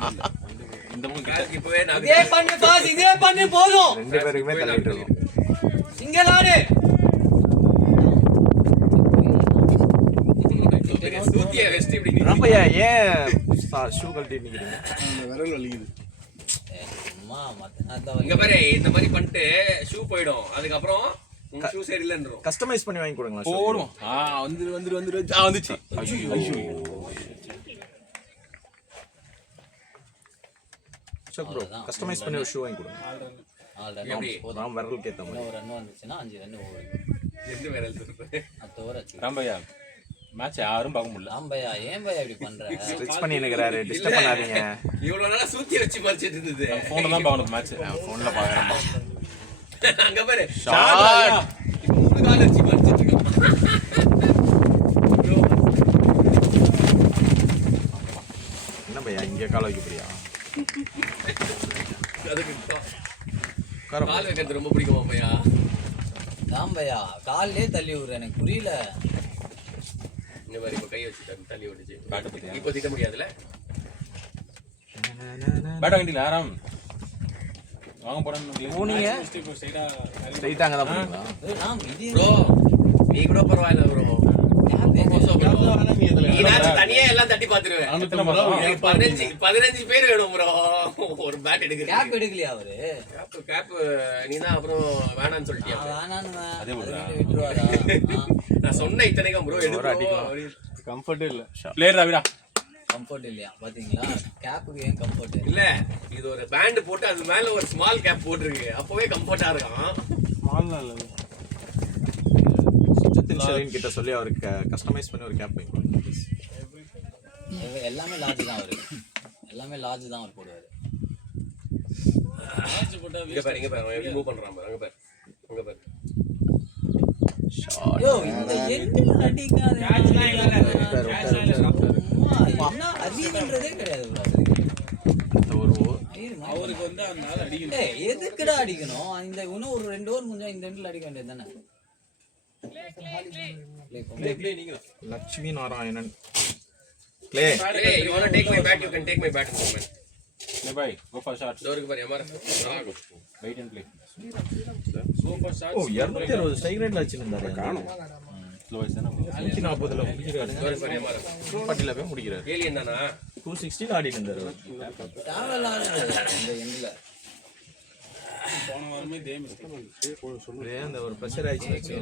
இந்த பக்கம் கிட்ட இப்பவே நான் இதே பண்ணு பாஸ், இதே பண்ணு போதும். ரெண்டு பேருக்குமே தள்ளிட்டு இருக்கோம் சிங்கிள் ஆடு. சூத்தியா வெஸ்ட் இப்படி ராமையா ஏன் ஷூ கழட்டி நிக்கிறீங்க அம்மா மத்த இங்க பாரு இந்த மாதிரி பண்ணிட்டு ஷூ போயிடும், அதுக்கப்புறம் உங்க ஷூ சரியில்லைன்றோம். கஸ்டமைஸ் பண்ணி வாங்கி கொடுங்களா shoe? போடுவோம் வந்துச்சு ஐயோ அசோக் ப்ரோ கஸ்டமைஸ் பண்ணி ஒரு ஷூ வாங்கி கொடுங்க ஆல்ரெடி ராம் விரலுக்கு ஏத்த மாதிரி ஒரு ரன் வந்துச்சுன்னா 5 ரன் ஓடுது. எந்த வேற சொல்றேன் அடுத்த ஓவர் ஆச்சு. ராம்பையா மேட்ச் யாரும் பார்க்க முடியல ஆம்பையா ஏன் பையா இப்படி பண்ற? ஸ்ட்ரெச் பண்ணி நிக்கிறாரு டிஸ்டர்ப் பண்ணாதீங்க இவ்வளவு நாளா சூத்திய வச்சு மறைச்சிட்டு இருந்தது. போன்ல தான் பார்க்கணும் மேட்ச் போன்ல பாக்குறேன் அங்க பாரு ஷாட் இப்ப 3 கால் வச்சு மறைச்சிட்டு இருக்கான். என்ன பையா இங்க கால வைக்க போறியா அதுக்கு உட்கார கால் வைக்கிறது ரொம்ப பிடிக்குமா பையா? ஆம்பையா கால்லே தள்ளி விடுற, எனக்கு புரியல. இந்த மாதிரி இப்ப கை வச்சு தள்ளி ஓடிச்சு. பேட் பத்தியா இப்போ திட்ட முடியாதுல. பேட் வாங்கிட்டீங்களா ஆராம் வாங்க போறேன்னு போனீங்க ஸ்ட்ரைட்டா ஸ்ட்ரைட்டா அங்க தான் போறீங்களா ஏய், ராம் இது ப்ரோ நீ கூட பரவாயில்ல ப்ரோ. தனியா எல்லாம் தட்டி பாத்துருவேன். 15 பேர் வேணும் ப்ரோ ஒரு பேட் எடுக்கிறேன். கேப் எடுக்கலையா அவரு? கேப் நீ தான் அப்புறம் வேணான்னு சொல்லிட்டியா? அதே போடுறா. விட்டுருவாரா? நான் சொன்னேன் இத்தனைக்கும் ப்ரோ எடுக்கிறோம். கம்ஃபர்ட்டே இல்ல பிளேயர் வீரா கம்ஃபர்ட் இல்லையா? பாத்தீங்களா கேப்புக்கு ஏன் கம்ஃபர்ட்? இல்ல இது ஒரு பேண்ட் போட்டு அது மேல ஒரு ஸ்மால் கேப் போட்டுருக்கு, அப்பவே கம்ஃபர்ட்டா இருக்கான். சச்சின் ஷெரின் கிட்ட சொல்லி அவருக்கு கஸ்டமைஸ் பண்ணி ஒரு கேப் வாங்கி கொடுங்க please. எல்லாமே லார்ஜ் தான் அவரு, எல்லாமே லார்ஜ் தான் அவர் போடுவாரு. இங்க பாரு இங்க பாரு எப்படி மூவ் பண்றான் பாரு. அங்க பாரு அங்க பாரு. யோ இந்த எண்ட்ல அடிக்காத. என்ன அறிவுன்றதே கிடையாது bro. இந்த ஒரு அவருக்கு வந்து அந்த ஆள் அடிக்கணும். ஏய் எதுக்குடா அடிக்கணும்? இந்த இன்னும் ஒரு 2 ஓவர் முடிஞ்சா இந்த எண்ட்ல அடிக்க வேண்டியது தானே? Lakshmi Narayanan play Hey, you want to take my bat? You can take my bat in a moment. லே பாய் கோ ஃபார் ஷாட் டோருக்கு பாரு எமார. Wait and play super shot. ஓ 260 ஸ்ட்ரைக் ரேட்ல வச்சிருந்தாரு காணோம் ஸ்லோ வைஸ் தான 140ல முடிக்கிறாரு டோருக்கு பாரு எமார. பட்டில போய் முடிக்கிறாரு ஏலியன் தானா? 260ல ஆடிட்டு இருந்தாரு தேவையில்லாத இந்த எண்ட்ல. போன வாரமே இதே மிஸ்டேக். அந்த ஒரு ப்ரெஷர் ஆயிடுச்சு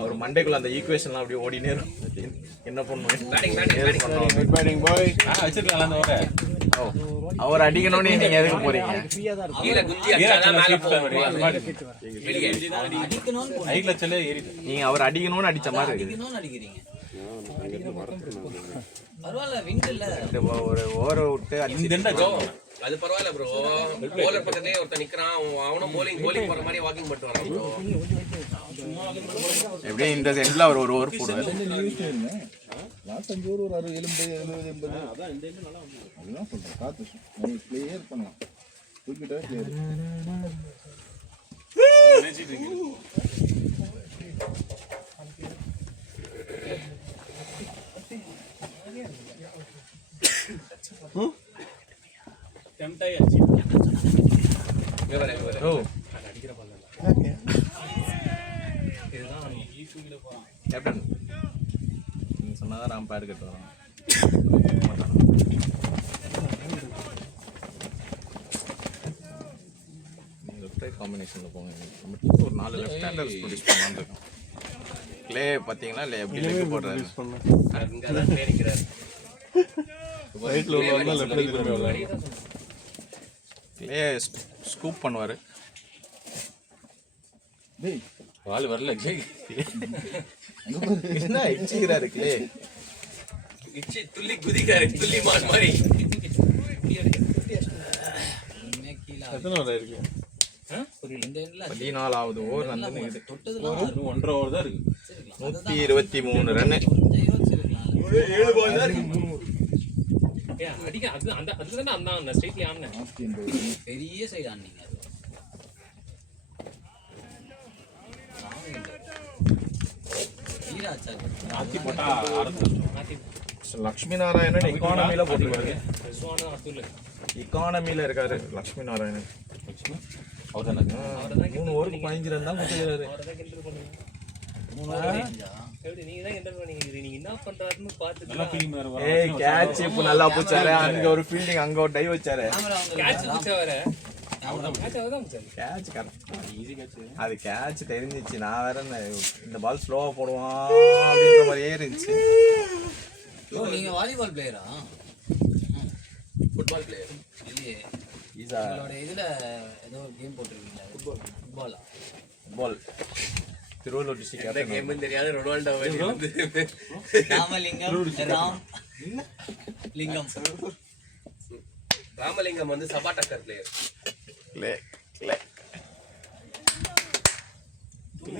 அவர் மண்டைக்குள்ள அந்த ஈக்குவேஷன்லாம் அப்படியே ஓடினே இருக்கும் என்ன பண்ணுவேன் பேட்டிங் வச்சிருக்கலாம் அந்த ஓவர அவர் அடிக்கணும்னு நீங்க எதுக்கு போறீங்க கீழ குஞ்சி அடிச்சா மேல போகும். அடிக்கணும்னு ஐ லட்சல ஏறிட்டு நீங்க அவர் அடிக்கணும்னு அடிச்ச மாதிரி இருக்குது அடிக்கணும்னு அடிக்கிறீங்க. பரவாயில்ல விங் இல்ல. இந்த ஒரு ஓவர விட்டு இந்த என்ன ப்ரோ அது பரவாயில்ல ப்ரோ. bowler பக்கத்துலயே ஒருத்தன் நிக்கறான், அவனும் bowling போற மாதிரி வாக்கிங் பண்ணிட்டு வரான் ப்ரோ. எப்படியே இந்த எண்ட்ல அவர் ஒரு ஓவர் போடுவார் லாஸ்ட் 5 ஓவர் ஒரு 60 70 80 அதான் இந்த இது நல்லா அதுதான் சொல்றேன் காத்து நீ கிளியர் பண்ணலாம் தூக்கிட்டா கிளியர் நினைச்சிட்டு இருக்கீங்க. டெம்ப்ட் ஆயாச்சு. இங்க பாரு இங்க பாரு. ஓ அடிக்கிற பால்ல ஈஸியில போறான். கேப்டன் நீங்க சொன்னாதான் ராம் பேட் கட்டு வரோம் நீங்க லெஃப்ட் ரைட் காம்பினேஷன்ல போங்க நம்ம ஒரு 4 லெஃப்ட் ஹேண்டர்ஸ் ப்ரொடியூஸ் பண்ணலாம்னு இருக்கோம் ப்ளே பாத்தீங்களா இல்ல எப்படி லெக் போடுறாரு இங்க தான் நிக்கிறாரு. ரைட்ல உள்ளவங்க லெஃப்ட்ல திரும்பி வருவாங்க ப்ளே ஸ்கூப் பண்ணுவாரு டேய் வால் வரல ஜெய் என்ன இச்சிக்கிறாரு க்ளே இச்சி துள்ளி குதிக்கிறாரு துள்ளி மான் மாதிரி. எத்தனை ஓவர் இருக்கு இந்த எண்ட்ல 14வது ஓவர் வந்து தொட்டதுலாம் 1.5 ஓவர் தான் இருக்கு 123 ரன் கொஞ்சம் யோசிச்சிருக்கலாம். 7 பால் தான் இருக்கு. அடிக்க அது அந்த அதுதானே அந்த ஸ்ட்ரைட்ல ஆனேன். பெரிய சைடு ஆனீங்க அது. கீழே ஆச்சா ஆத்தி போட்டா ஆரம்பிச்சு லக்ஷ்மி நாராயணன் எக்கானமில போட்டுருக்காரு. ரிஸ்வானா அப்துல் எக்கானமில இருக்காரு லக்ஷ்மி நாராயணன். அவர் தானே 3 ஓவருக்கு 15 ரன் தான் கொடுத்துருக்காரு. எப்படி நீங்க தான் என்டர் பண்ணீங்க நீங்க என்ன பண்றாருன்னு பாத்துட்டு நல்லா ஃபீலிங் வேற ஏய் கேட்ச் இப்ப நல்லா போச்சாரு. அங்க ஒரு ஃபீல்டிங் அங்க ஒரு டை வச்சாரு. கேட்ச் புடிச்சா வர கேட்ச் அவதான் sir catch correct. Easy catch. அது கேட்ச் தெரிஞ்சிச்சு. நான் வேற இந்த பால் ஸ்லோவா போடுவான் அப்படின்ற மாதிரியே இருந்துச்சு. நீங்க வாலிபால் பிளேயரா? ஃபுட்பால் பிளேயர் இல்லையே. ஈஸா உங்களோட இதுல ஏதோ ஒரு கேம் போட்டிருக்கீங்களா? ஃபுட்பாலா? பால் திருவள்ளூர் டிஸ்ட்ரிக்ட் எந்த கேம்னு தெரியாது ரொனால்டோ வந்து ராமலிங்கம் வந்து சபா டக்கர் பிளேயர்.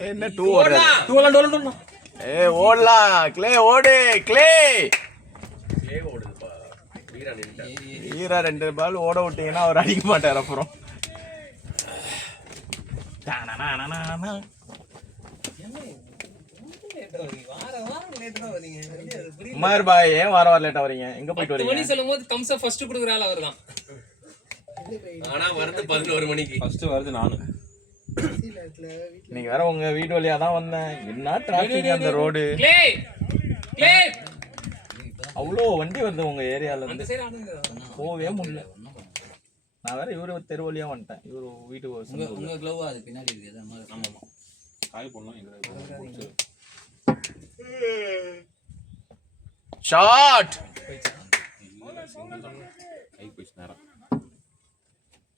என்ன 2 ஓடுறா? ஏய் ஓடலாம் க்ளே ஓடு க்ளே. க்ளே ஓடுதுப்பா. வீரா நின்னுட்டா. ஈரா 2 பால் ஓட விட்டீங்கன்னா அவர் அடிக்க மாட்டார். அப்புறம் குமார் பாய் ஏன் வார லேட்டா வரீங்க? எங்க போயிட்டு வரீங்க? மணி சொல்லும்போது கம்சா ஃபர்ஸ்ட் கொடுக்குற ஆள் அவர்தான். ஆனா வருது 11 மணிக்கு. ஃபர்ஸ்ட் வருது நானு. நீங்க வேற உங்க வீட்டு வழியா தான் வந்தேன். என்ன டிராபிக் அந்த ரோடு. க்ளே க்ளே அவ்வளோ வண்டி வருது உங்க ஏரியால அந்த இருந்து. சைடு ஆடுங்க. போவே முடியல. நான் வேற இவரு தெரு வழியா வந்துட்டேன். இவரு வீட்டுக்கு உங்க க்ளோவ் அது பின்னாடி இருக்கு. ஆமா ஆமா. காய் போடலாம் எங்க ஷாட். கை போயிச்சு நேரம்.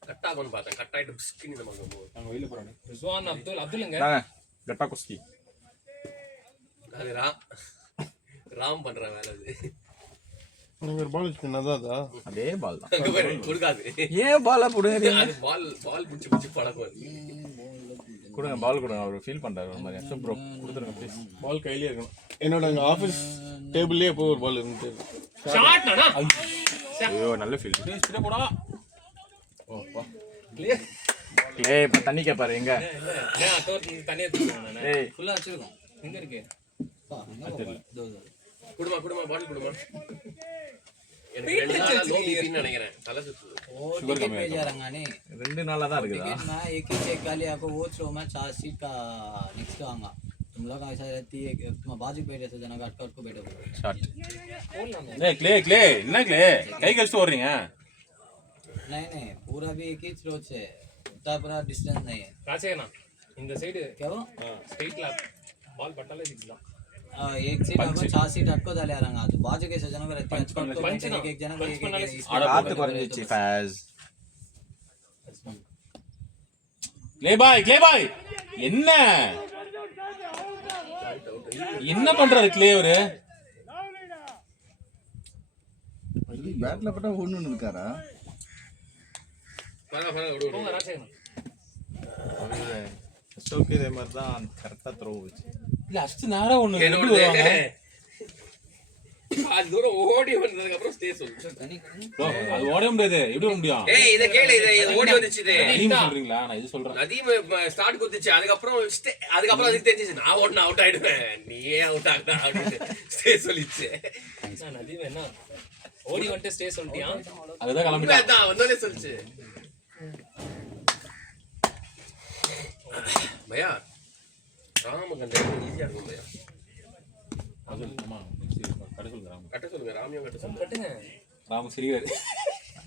கட்டாகணும் பார்த்தேன். கட்டாயிட்டு ஸ்கின் இந்த மாதிரி போகுது. நாங்க வெளியில போறோம். ரிஸ்வான் அப்துல்ங்க கட்டா குஸ்தி. அது ராம் பண்ற வேலை அது. நீங்க ஒரு பால் வச்சுனதா அதே பால் தான். அங்க பாரு கொடுக்காது. ஏன் பால புடுங்க? அது பால் புடிச்சு பழக்கம் அது. கொடுங்க பால் கொடுங்க. அவர் ஃபீல் பண்றாரு ஒரு மாதிரி. அசப் ப்ரோ கொடுத்துருங்க ப்ளீஸ். பால் கையிலே இருக்கணும். என்னோட அங்க ஆபீஸ் டேபிள்லயே எப்போ ஒரு பால் இருந்துட்டு ஷாட் நானா? ஐயோ நல்ல ஃபீல். ஸ்பீடா போடா. ஓப்பா. கிளியர். ஏய் இப்ப தண்ணி கேப்பாரு எங்க? நான் தோர்த்து தனியா தூக்குறேன் நான். ஏய் ஃபுல்லா வச்சிருக்கோம். எங்க இருக்கு? குடுமா பால் குடுமா. எனக்கு 2 நாளா லோ பிபின்னு நினைக்கிறேன். தலை சுத்துது. शुगर कम है जारंगाने 2 நாளா தான் இருக்குதா? टिकट में एक ही चेक खाली आपको वो शो में 4 सीट का नेक्स्ट आऊंगा. तुम लोग ऐसा रहती है कि तुम बाजू बैठे थे जना अटका को बैठे हो ஷாட். டேய் க்ளே என்ன க்ளே கை கழிச்சு ஓடுறீங்க? नहीं पूरा भी एक ही थ्रो से उतना पूरा डिस्टेंस नहीं है. राजेना இந்த சைடு क्या वो ஸ்ட்ரைட் ला बॉल बट्टाले दिखला. एक सीट आपको 4 सीट अटको डाले आरंगा. तो बाजू के जना को रहती है अटको को एक जना को एक ஆத்து குறஞ்சிச்சு ஃபேஸ். க்ளே பாய் என்ன பண்றாரு க்ளே அவரு? பேட்ல பட்டா ஒண்ணுன்னு இருக்காரா? விடு. போங்க ராஜேனா. ஸ்டோக் இதே மாதிரி தான் கரெக்டா த்ரோ வச்சு. இல்ல அஸ்ட் நேரா ஒண்ணு என்னோட அது தூரம் ஓடி வந்ததுக்கு அப்புறம் ஸ்டே சொல்லு. அது ஓட முடியாது. எப்படி ஓட முடியும்? ஏய் இத கேளு இது ஓடி வந்துச்சு இது. நதீம் சொல்றீங்களா? நான் இது சொல்றேன். நதீம் ஸ்டார்ட் குதிச்சு அதுக்கப்புறம் அதுக்கு தெரிஞ்சிச்சு நான் ஓடுனா அவுட் ஆயிடுவேன். நீயே அவுட் ஆகடா அப்படின்னு ஸ்டே சொல்லிச்சு. நான் நதீம் என்ன ஓடி வந்து ஸ்டே சொல்லிட்டியா? அதுதான் கிளம்பிட்டா. அதான் வந்தோனே சொல்லிச்சு. பையா ராமகண்டே ஈஸியா இருக்கும் பையா. அது அம்மா கட்ட சொல்லுங்க ராம். கட்ட சொல்லுங்க ராமியம் கட்ட சொல்லுங்க. கட்டுங்க. ராம் சிரிவாரு.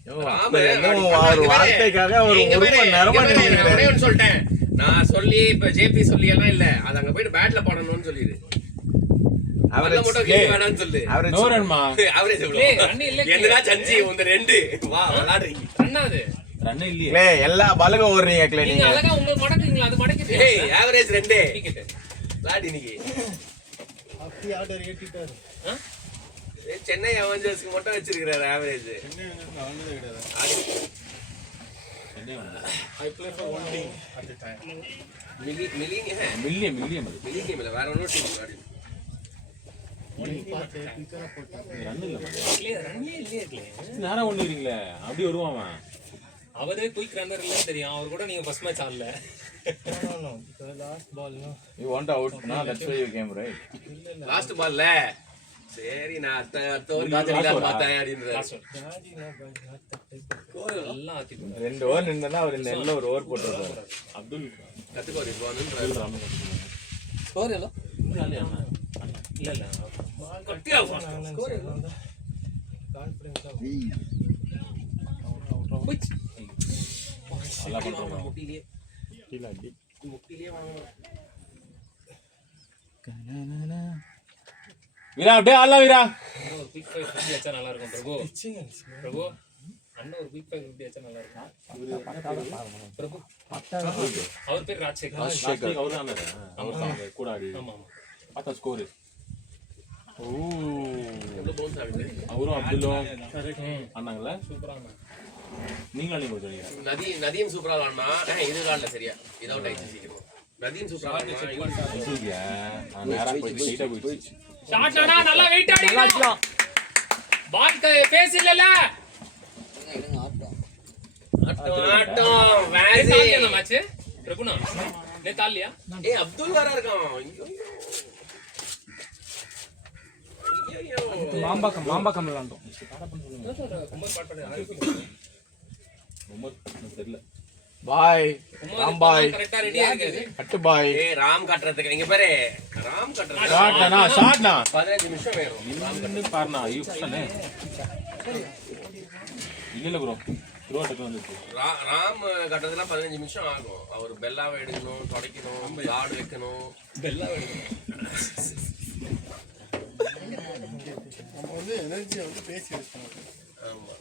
ஒரு வார்த்தைக்காக ஒரு மணி நேரமா நான் சொல்லிட்டேன். நான் சொல்லி இப்ப ஜேபி சொல்லி எல்லாம் இல்ல. அது அங்க போயிட்டு பேட்ல போடணும்னு சொல்லிடு. அவரே மட்டும் கேட்க வேணாம்னு சொல்லு. நோ ரன்மா. அவரேஜ் எவ்வளவு? என்னடா சஞ்சி உங்க 2 வா விளையாடுறீங்க. ரன்னாது. ரன் இல்லையே. க்ளே எல்லா பாலுக்கும் ஓடுறீங்க க்ளே நீங்க நீங்க. அழகா உங்க மடக்குங்களா? அது மடக்கிட்டு. ஏய் ஆவரேஜ் 2 விக்கெட். விளையாடி இன்னைக்கு. அப்படி ஆர்டர் ஏத்திட்டாரு. சென்னை அவெஞ்சர்ஸ்க்கு மட்டும் வச்சிருக்காரு average. I play for one team at the time. மில்லியம் மில்லியம் இல்ல வேற ஒன்னும் டீம் விளையாடி. ரன் இல்ல. இல்ல ரன்னே இல்லையே இல்ல. நேரா ஒண்ணுறீங்களே. அப்படி வருவான் அவன். அவரே குயிக் ரன்னர் இல்லன்னு தெரியும். அவர் கூட நீங்க ஃபர்ஸ்ட் மேட்ச் ஆடல. You want out? No, that's why you came, right? Last பால்ல சரி நான் அடுத்த ஒரு காட்சி பார்த்தேன் அப்படின்றாரு. 2 ஓவர் நின்னா அவர் இந்த எல்ல ஒரு ஓவர் போட்டுறாரு. அப்துல் கத்துக்கோ ரிஸ்வான் ஸ்கோர் எவ்வளோ? நல்லா பண்றோம். முட்டிலேயே கீழ அடி. முட்டிலேயே வாங்கணும். வீரா அப்படியே ஆடலாம் வீரா. ஒரு குயிக் ஃபைவ் எப்படி வச்சா நல்லா இருக்கும் பிரபு. பிரபு அண்ணன் ஒரு குயிக் ஃபைவ் எப்படி வச்சா நல்லா இருக்கும் பிரபு. அவர் பேர் ராஜசேகர். ராஜசேகர் அவர் தானே அவர் கூட ஆடி. ஆமா ஆமா. பார்த்தா ஸ்கோர். ஓ எவ்வளவு பவுன்ஸ் ஆகுது. அவரும் அப்துல்லும் ஆனாங்களா? சூப்பரா ஆனா. நீங்களும் நீங்க சொல்றீங்க. நதீம் சூப்பரா ஆடனா. இது ஆடல சரியா. இதோட ஆயிடுச்சு சீக்கிரம். நதீம் சூப்பரா ஆடனா. சொல்றியா? நான் நேரா போய் ஸ்ட்ரைட்டா போயிடுச்சு. ஷாட் ஆனா நல்லா வெயிட் ஆடிக்கலாம். பால் பேஸ் இல்லல. எடுங்க ஆட்டம். ஆட்டம் வேசி என்ன மேட்ச்? பிரபுனா. நே தாலியா? ஏய் அப்துல் வேற இருக்கான். ஐயோ. மாம்பாக்கம் விளையாண்டோம். குமார் பாட் பண்ணி ரொம்ப தெரியல. பாய் ராம் பாய் கரெக்ட்டா ரெடியா இருக்காரு. அட்டு பாய். ஏய் ராம் கட்டறதுக்கு இங்க பாரு. ராம் கட்டறது. ஷாட்னா 15 நிமிஷம் வேணும். நின்னு பாருனா யூஸ்தானே. இல்ல ப்ரோ. த்ரோட்டுக்கு வந்துச்சு. ராம் கட்டறதுல 15 நிமிஷம் ஆகும். அவர் பெல்லாவை எடுக்கணும், தொடக்கணும், கார்டு வைக்கணும். பெல்லாவை எடுக்கணும். நம்ம வந்து எனர்ஜியை வந்து பேசி யூஸ் பண்ணுவோம். ஆமா.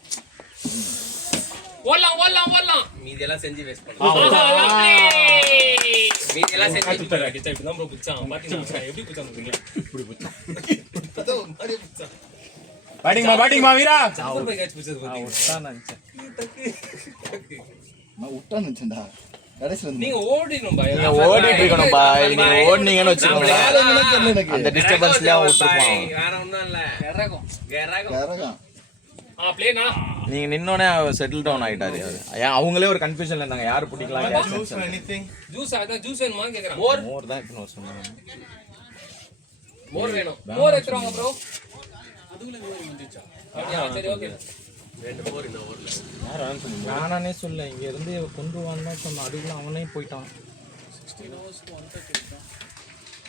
ஓடலாம். மீதி எல்லாம் செஞ்சு வேஸ்ட் ஆ, பண்ணலாம். மீதி எல்லாம் செஞ்சு அடிச்சா இப்படி தான் ப்ரோ புச்சான். பாத்தீங்களா எப்படி புச்சான் பாத்தீங்களா? இப்படி புச்சான். அதான் ஒரு மாதிரி புடிச்சா. பேட்டிங் மா வீரா. சூப்பர் பை கேட்ச் புச்சது பாத்தீங்களா? நான் விட்டான்னு நினைச்சேன்டா. கடைசில இருந்து நீங்க ஓடிணும் பாய். நீங்க ஓடிட்டு இருக்கணும் பாய். நீங்க ஓடுனீங்கன்னு வச்சுக்கோங்க. எனக்கு அந்த டிஸ்டர்பன்ஸ்ல விட்டுருப்பான். வேற ஒண்ணும் இல்ல. இறகும். கரகம். ப்ளேனா நீங்க நின்னோனே செட்டில் டவுன் ஆயிட்டாரு அவரு. ஏன் அவங்களே ஒரு கன்ஃபியூஷன்ல இருந்தாங்க யாரு பிடிக்கலாம் ஜூஸ் அதான் ஜூஸ் வேணுமா கேக்குறான். மோர் தான் இன்னும் சொன்னாங்க. மோர் வேணும். மோர் எடுத்துறாங்க ப்ரோ. அப்படியா சரி ஓகே. 2 மோர் இந்த ஊர்ல. நானே சொல்ல இங்க இருந்து கொண்டு வான்னா சொன்ன அதுக்குள்ள அவனே போயிட்டான். 16 ஹவர்ஸ்க்கு 130 இருக்கா.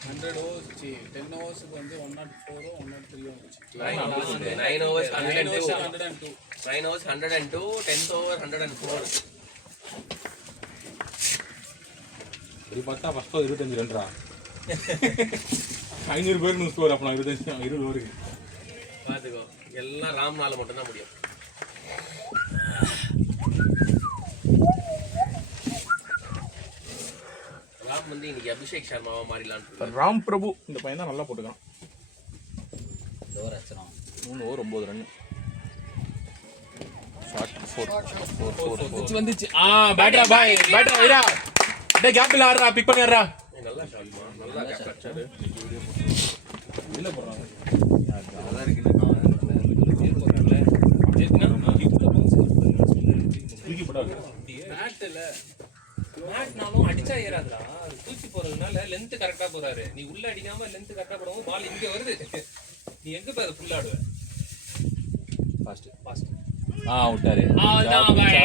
100 hours 10 ஹவர்ஸ்க்கு வந்து 104 103 வந்துச்சு. 9 hours 102. 9 hours 102, 10th over 104. இது பார்த்தா ஃபர்ஸ்ட் 25 ரன்ரா. 500 பேர் நியூஸ் ஸ்கோர் அப்பனா 20 ஓவருக்கு. பாத்துக்கோ. எல்லாம் ராம்னால மட்டும் தான் முடியும். ராம் வந்து இன்னைக்கு அபிஷேக் சர்மாவா மாறிடலான்னு. ராம் பிரபு இந்த பையன் தான் நல்லா போட்டுக்கான். டோர் அச்சறான். 3 over 9 run. ஷாட் 4 வந்துச்சு. பேட்டரா பாய். பேட்டரா வீரா. டேய் கேப்ல ஆடுறா பிக் பண்ணிடுறா. நல்லா ஷாட்மா. நல்லா கேப்சர். இல்ல போறாங்க. நல்லா இருக்கு. தூக்கி போடாத. மேட்ல மேட்னாலும் அடிச்சா ஏறாதுடா. தூக்கி போறதுனால லெந்த் கரெக்டா போறாரு. நீ உள்ள அடிக்காம லெந்த் கரெக்டா போடும்போது பால் இங்க வருது. நீ எங்க போய் ஃபுல் ஆடுவ? ஃபாஸ்ட். விட்டாரு. அதான் பாய்.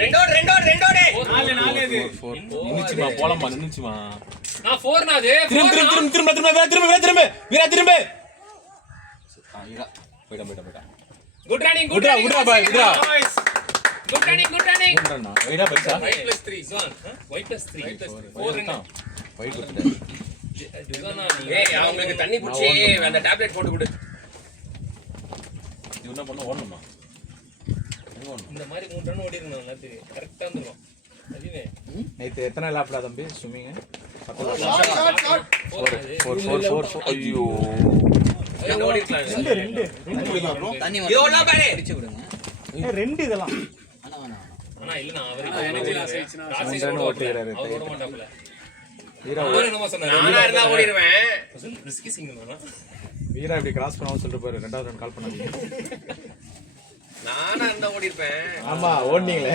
ரெண்டோடு. 4 நின்னுச்சுமா போலாமா நின்னுச்சுமா. நான் 4 நாது. திரும்ப வீரா. வீரா போய்டா. Good running. குட்ரா பாய் குட்ரா. Good running. குட்ரா. வீரா பைசா. ஒயிட் +3 ஜான். Wide +3 4 run. ஒயிட் குட்ரா. ஜுகானா ஏய் அவங்களுக்கு தண்ணி புடிச்சி அந்த டேப்லெட் போட்டு கொடு. நீ என்ன பண்ண ஓடணுமா? இந்த மாதிரி 3 ரன் ஓடிறணும் நேத்து. கரெக்ட்டா வந்துரும். அதுவே நேத்து எத்தனை லாப்ல தம்பி ஸ்விமிங்? ஷாட் 4 ஐயோ. ரெண்டு ஓடி இருக்கலாம். தண்ணி இதோடலாம் பாரு. அடிச்சு விடுங்க. 2 இதெல்லாம். ஆனா இல்ல நான் அவருக்கு எனர்ஜி லாஸ் ஆயிடுச்சுனா ரெண்டு run ஓட்டிறாரு. அவர் ஓட மாட்டாப்ல. வீரா அவர் என்னமோ சொன்னாரு. நானா இருந்தா ஓடிடுவேன். ரிஸ்கி சிங் தானா? வீரா இப்படி கிராஸ் பண்ணாம சொல்லிட்டு பாரு. ரெண்டாவது ரன் கால் பண்ணாதீங்க. நானா இருந்தா ஓடிருப்பேன். ஆமா ஓடுனீங்களே.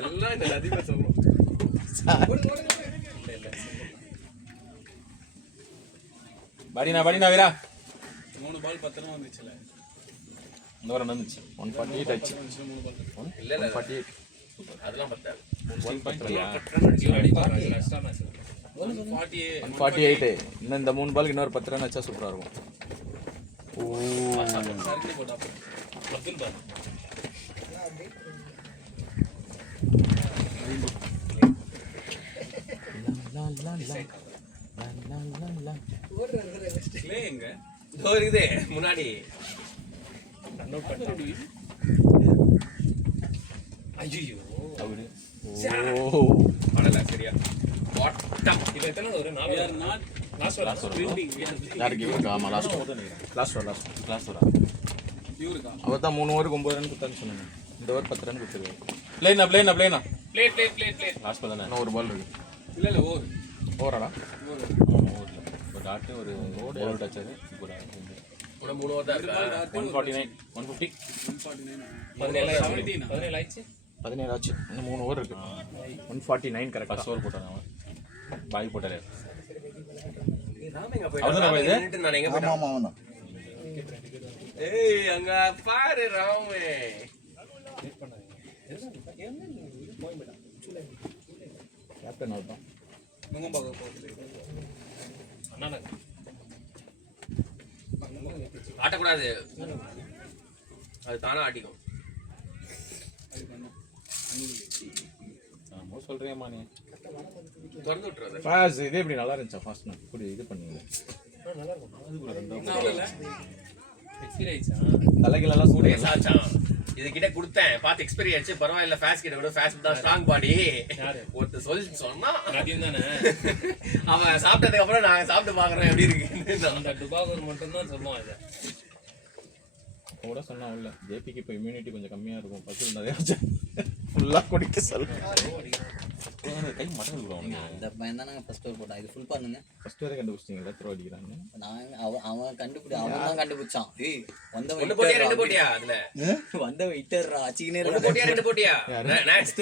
எல்லாம் இந்த நதியில சொல்லுவோம். படினா வீரா 3 பால் 10 ரன் வந்துச்சுல. இந்த வாரம் நடந்துச்சு 148 ஆச்சு. 3 பால். இல்ல 148 அதெல்லாம் பத்தாது. 148. இன்னும் இந்த 3 பாலுக்கு இன்னொரு 10 ரன் வச்சா சூப்பரா இருக்கும். சர்க்கிள் போட்டா அப்துல் பால். ப்ளே எங்க இதோ இருக்குது முன்னாடி. ஐயோ அடல சரியா. வாட்டம் இது எத்தனை ஒரு 4 we are not last fielding. யாருக்கு இவருக்கு? ஆமா லாஸ்ட் ஓவர். இவருக்கா அவர் தான் 3 ஓவருக்கு 9 ரன் கொடுத்தான்னு சொன்னாங்க. இந்த ஓவர் 10 ரன் கொடுத்துருக்காரு. பிளேனா ப்ளே லாஸ்ட் தானே இன்னும் ஒரு பால் இருக்கு. இல்ல ஓவர் ஓவராடா? ஒரு டாட் ஒரு ஓவர் டச் அது ஒரு ஒரு 3 ஓவர் தான் இருக்கா? 149 150 17 ஆயிடுச்சு. 17 ஆச்சு. இன்னும் 3 ஓவர் இருக்கு. 149 கரெக்டா. ஃபர்ஸ்ட் ஓவர் போட்டான் அவன் பாய் போட்டாரு ராமேங்க அவர்தானே போய் இது? போயிட்டு நான் எங்க ஆமா போயிட்டேன்? ஆமா அவன் தான். ஏய் அங்க பாரு ராமே. கேப்டன் அவர் தான். முகம் பார்க்க போகுது. அண்ணா ஆட்டக்கூடாது, அது தானா ஆட்டிக்கும். ஆமா சொல்றியம்மா நீ திறந்து விட்டுறது. ஃபாஸ்ட் இது எப்படி நல்லா இருந்துச்சா? ஃபாஸ்ட் இப்படி இது பண்ணீங்க. எக்ஸ்பீரியன்ஸா தலைகளெல்லாம் கூடயே சூடே சாச்சான். இது கிட்ட கொடுத்தேன், பார்த்து எக்ஸ்பீரியன்ஸ் ஆச்சு. பரவாயில்ல, ஃபேஸ்ட் கிட்ட கூட ஃபேஸ்ட் தான் ஸ்ட்ராங் பாடி. ஒருத்தர் சொன்னா அதையும் தானே அவன் சாப்பிட்டதுக்கு அப்புறம் நான் சாப்பிட்டு பாக்குறேன் எப்படி இருக்கு. அந்த டுபாகூர் மட்டும் தான் சொல்லுவான் இதை. கூட சொன்னா உள்ள ஜேபிக்கு இப்போ இம்யூனிட்டி கொஞ்சம் கம்மியா இருக்கும். பசு நிறைய ஃபுல்லா குடிக்க சொல்லுங்க. கை மட்டன் கொடுவாங்க. அந்த பையன் தான் நாங்கள் ஃபர்ஸ்ட் ஓவர் போட்டான். இது ஃபுல் பண்ணுங்க. ஃபர்ஸ்ட் வரை கண்டுபிடிச்சிங்க த்ரோ அடிக்கிறாங்க. அவன் தான் கண்டுபிடிச்சான். ஏய் வந்தவன் ஒண்ணு போட்டியா ரெண்டு போட்டியா? அதுல வந்தவன் இட்டர்ரா அச்சிக்கினே ஒண்ணு போட்டியா ரெண்டு போட்டியா? நெக்ஸ்ட்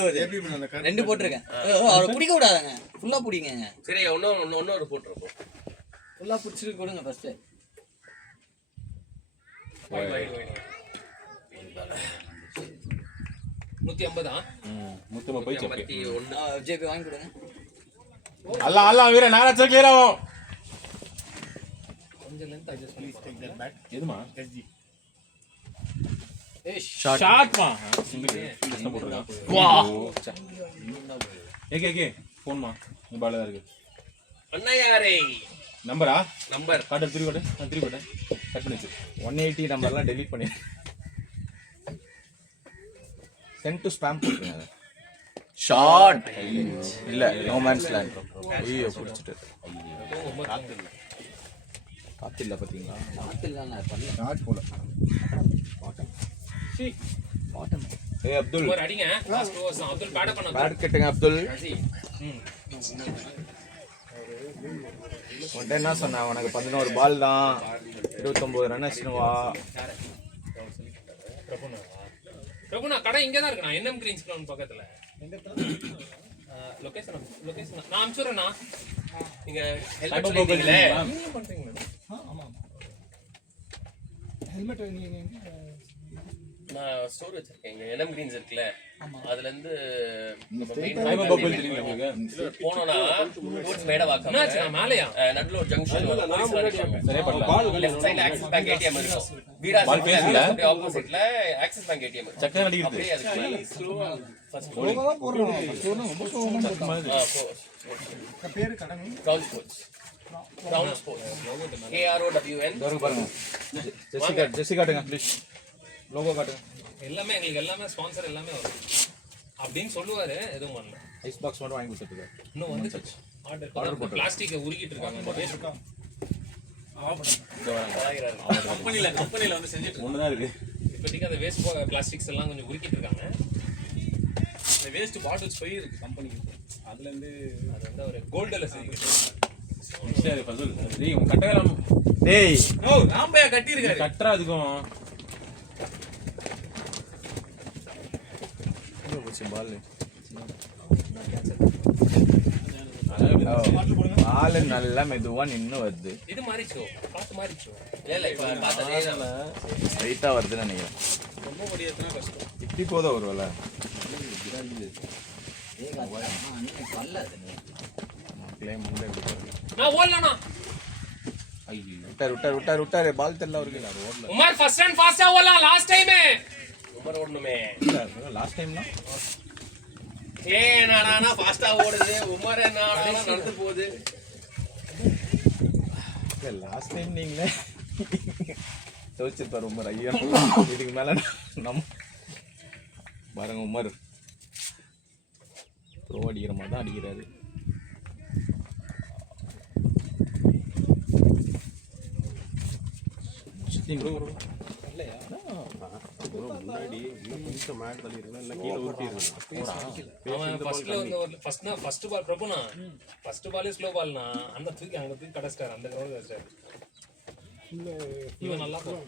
2 போட்டிருக்கேன். அவரை பிடிக்க விடாதங்க, ஃபுல்லா பிடிங்க. சரி இன்னொரு போட்டுருப்போம். ஃபுல்லா பிடிச்சிட்டு கொடுங்க ஃபர்ஸ்ட். 150 முத்துமா போய் செப்பி 51 ஜேபி வாங்கி கொடுங்க. அல்ல வீர நாராச்ச கிளியர் ஆகும். கொஞ்சம் லென்த் அட்ஜஸ்ட் பண்ணி எதுமா ஷாட் மா சிங்கிள் சிஸ்டம் போட்டுருக்கான். வா ஏகே ஃபோன்மா நீ பால்ல இருக்கு. அண்ணா யாரே நம்பரா நம்பர் காட்டு திருக்கோட நான் திருக்கோட கட் பண்ணிச்சு. 180 நம்பர்லாம் டெலீட் பண்ணி சென்ட் டு ஸ்பாம் போட்டுருங்க. ஷாட் இல்ல நோ மேன்ஸ் லேண்ட். ஐயோ புடிச்சிட்டு காத்து இல்ல பாத்தீங்களா? ஷாட் போல. ஏய் அப்துல் ஒரு அடிங்க. லாஸ்ட் ஓவர்ஸ் அப்துல் பேட் பண்ண பேட் கட்டுங்க அப்துல். உன்ட்ட என்ன சொன்ன? உனக்கு 11 பால் தான், 29 ரன் அடிச்சுவா. பிரபுனா கடை இங்க தான் இருக்குண்ணா. என்எம் கிரீன்ஸ் கிரவுண்ட் பக்கத்துல. லொகேஷன் நான் அனுப்பிச்சுறேண்ணா. நீங்க ஹெல்மெட் பண்ணிட்டீங்களே. நீங்க பண்றீங்களா? ஹெல்மெட் நான் ஸ்டோர் வச்சிருக்கேன். இங்க என்எம் கிரீன்ஸ் இருக்குல்ல, அதுல இருந்து சைபர் பபிள் தெரியுமா உங்களுக்கு? போனோம்னா ஸ்போர்ட்ஸ் மேட வாக்கம் என்னாச்சு நான் மேலையா? நடுல ஒரு ஜங்ஷன் சரியா பண்ணல. லெஃப்ட் சைடுல ஆக்சிஸ் பேங்க் ஏடிஎம் இருக்கும். வீராஸ் பால் பேசல. ஆப்போசிட்ல ஆக்சிஸ் பேங்க் ஏடிஎம் இருக்கு. சக்கரை அடிக்குது. அப்படியே அதுக்கு ஃபர்ஸ்ட் பேரு கடமை. Ground sports KROWN. இதோ பாருங்க. ஜெர்சி காட்டுங்க ப்ளீஸ். லோகோ காட்டுங்க. எல்லாமே எங்களுக்கு எல்லாமே ஸ்பான்சர் எல்லாமே வரும் அப்படின்னு சொல்லுவாரு. எதுவும் பண்ணல. ஐஸ் பாக்ஸ் மட்டும் வாங்கி கொடுத்துருக்காரு. இன்னும் வந்து ஆர்டர் போட்டு பிளாஸ்டிக்கை உருகிட்டு இருக்காங்க. இந்த வேஸ்ட் கம்பெனில வந்து செஞ்சுட்டு ஒண்ணுதான் இருக்கு. இப்போதைக்கு அந்த வேஸ்ட் பிளாஸ்டிக்ஸ் எல்லாம் கொஞ்சம் உருக்கிட்டு இருக்காங்க. இந்த வேஸ்ட் பாட்டில்ஸ் போய் இருக்கு கம்பெனிக்கு. அதுல இருந்து அது வந்து ஒரு கோல்டில் செய்யுது. சரி பசுல் டேய் உன் கட்டலாம் டேய் ஓ ராம்பையா கட்டி இருக்காரு. கட்டறா அதுக்கும் போச்சு பால். பால் நல்லா மெதுவா நின்று வருது. இது மாறிச்சோ பார்த்து மாறிச்சோ இல்ல இப்ப பார்த்ததே தான். ஸ்ட்ரைட்டா வருதுன்னு நினைக்கிறேன். ரொம்ப படியதுனா கஷ்டம். இப்படி போதும் வருவல. நீ பல்ல அது மக்களே முண்டை நான் ஓடலனா விட்டாரு பால் தெரியல அவருக்கு. உமர் ஃபர்ஸ்ட் அண்ட் ஃபாஸ்டா ஓடலாம் லாஸ்ட் டைம் உமர் ஓடணுமே. லாஸ்ட் டைம்னா க்ளே நானா ஃபாஸ்டா ஓடுது, உமர் நானா நடந்து போகுது. லாஸ்ட் டைம் நீங்களே தோச்சிருப்பாரு உமர். ஐயா இதுக்கு மேல நம்ம பாருங்க உமர் ப்ரோ அடிக்கிற மாதிரி தான் அடிக்கிறாரு. முன்னாடி கொஞ்சம் மேட் தள்ளி இருக்கணும், இல்லை கீழே ஊட்டி இருக்கணும். அவன் ஃபர்ஸ்ட் பால் பிரபுனா ஃபர்ஸ்ட் பாலே ஸ்லோ பால்னா அந்த தூக்கி அங்க தூக்கி கடைசிட்டாரு, அந்த கிரவுண்ட் கடைசிட்டாரு. இவன் நல்லா போறான்.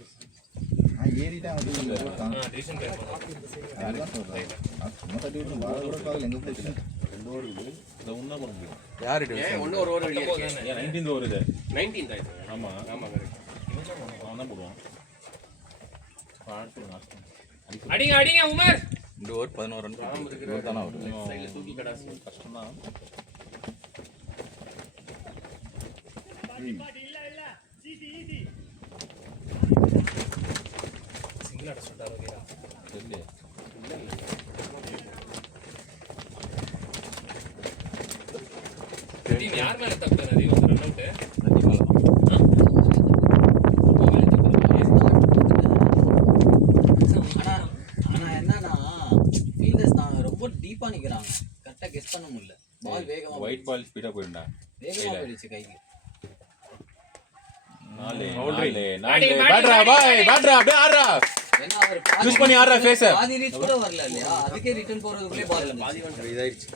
ஏறிட்டா டிசிஷன் ட்ரை பண்ணான். சும்மா தட்டி விட்டு பால் கூட கால் எங்க போச்சு. 2 ஓவர் இருக்குது, இதை ஒன்றா பண்ண முடியும். யாரு ஏன் ஒண்ணு ஒரு ஓவர் வெளியே இருக்கு. 19th ஓவர் இது. 19th ஆயிடுச்சு. ஆமா ஆமா கரெக்ட். அவன் தான் போடுவான். அடிங்க அடிங்க உமர். 2 ஓவர் 11 ரன் தானே வருது. சைடுல தூக்கி கடாசு. கஷ்டம் தான். சிங்கிள் அட சொல்றாரு ஓகேடா. தெரியல. டீம் யார் மேல தப்பு நிறைய ரன் அவுட். ஆனா என்னன்னா ஃபீல்டர்ஸ் நான் ரொம்ப டீப்பா நிக்கிறாங்க, கரெக்டா கெஸ் பண்ண முடியல. பால் வேகமா ஒயிட் பால் ஸ்பீடா போயிடும்டா. வேகமா போயிடுச்சு கைக்கு. 4 பேட்ரா பாய் பேட்ரா அப்படியே ஆடுறா. ஏன்னா அவர் யூஸ் பண்ணி ஆடுறா ஃபேஸ். பாதி ரீச் கூட வரல இல்லையா, அதுக்கே ரிட்டர்ன் போறதுக்குள்ளே பால் வந்து இதாயிருச்சு.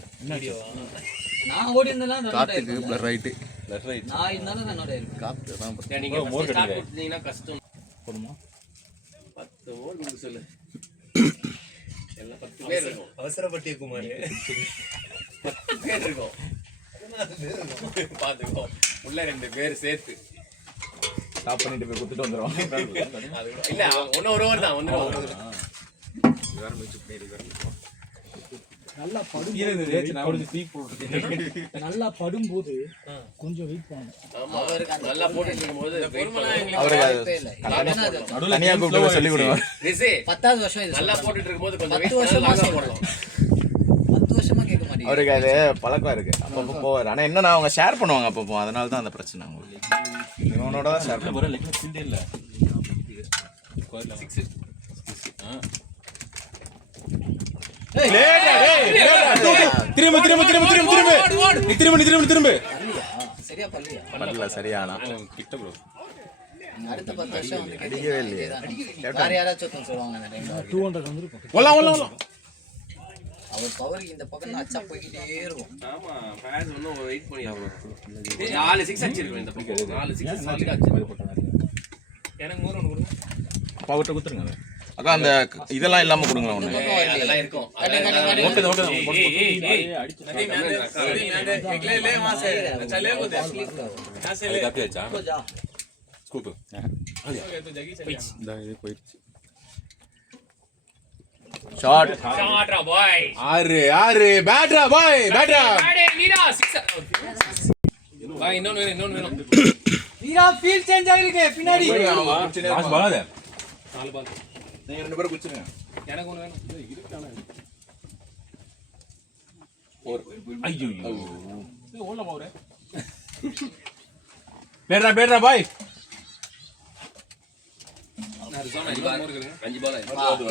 நான் ஓடி இருந்தாலும் ரன் அவுட் காத்துக்கு ஆயிருப்பேன். பிளர் ரைட். Left right. நான் இருந்தாலும் ரன் அவுட் ஆயிருப்பேன். காத்து தான் நீங்க ஃபர்ஸ்ட் ஸ்டார்ட் கொடுத்தீங்கன்னா கஷ்டம். போடுமா? 10 ஓவர் நீங்க சொல்லு. எல்லாம் 10 பேர் இருக்கும். அவசரப்பட்டிய குமார் 10 பேர் இருக்கும். பாத்துக்கோ. உள்ள 2 பேர் சேர்த்து. ஸ்டாப் பண்ணிட்டு போய் குத்துட்டு வந்துருவாங்க. அது கூட இல்ல ஒண்ணு ஒரு ஓவர் தான் வந்துரும். நல்லா படும் நல்லா படும்போது கொஞ்சம் வெயிட் பண்ணணும். ஆமா நல்லா போட்டுட்டு இருக்கும்போது அவருக்கு தனியா கூப்பிட்டு சொல்லி கொடுங்க. ரிஷி 10வது வருஷம் இது நல்லா போட்டுட்டு இருக்கும்போது கொஞ்சம் 10 வெயிட் வருஷமா பண்ணலாம் சொல்றோம். 10 வருஷமா கேட்க மாட்டீங்க. அவருக்கு அது பழக்கம் இருக்கு. அப்பப்போ போவார். ஆனா என்னன்னா அவங்க ஷேர் பண்ணுவாங்க அப்பப்போ, அதனால தான் அந்த பிரச்சனை அவங்களுக்கு. இவனோட தான் ஷேர் பண்ணுவாங்க. ஒரு லெக்ல ஃபீல்டே இல்ல. ஸ்கோர்ல 6. திரும்ப திரும்ப திரும்ப திரும்ப திரும்ப திரும்ப திரும்ப திரும்ப சரியா பல்லியா பண்ணல சரியானா கிட்ட ப்ரோ. அடுத்த 10 வருஷம் வந்து அடிக்கவே இல்லையே. வேற யாராச்சும் ஒருத்தன் சொல்லுவாங்க அந்த டைம்ல 200 வந்துருக்கும். ஒல்லா ஒல்லா ஒல்லா. அவர் பவர் இந்த பக்கம் அச்சா போயிட்டே இருக்கும். ஆமா ஃபேஸ் இன்னும் வெயிட் பண்ணி ஆகணும். 4 6 அடிச்சிருக்கேன் இந்த பக்கம். 4 6 சாலிடா அடிச்சிருக்கேன். எனக்கு 100 கொடுங்க. அப்பா கிட்ட குத்துருங்க அது. அக்கா அந்த இதெல்லாம் இல்லாம கொடுங்களா ஒண்ணு. அதெல்லாம் இருக்கும். ஓட்டு ஓட்டு காப்பியாச்சா ஸ்கூப் இந்த இது போயிடுச்சு. ஷாட் ஷாட்ரா பாய். 6 பேட்ரா பாய் பேட்ரா. அடே வீரா 6 பாய். இன்னொன்னு வேணும். வீரா ஃபீல் சேஞ்ச் ஆயிருக்கு பின்னாடி. பாஸ் பாலாத 4 பால். நீங்க 2 பேரும் குச்சிருங்க. எனக்கு ஒன்னு வேணும். ஐயோ ஓடலாம் அவரே. பேட்ரா பேட்ரா பாய். நான் ரிசான் 5 பால் இருக்குங்க. 5 பால்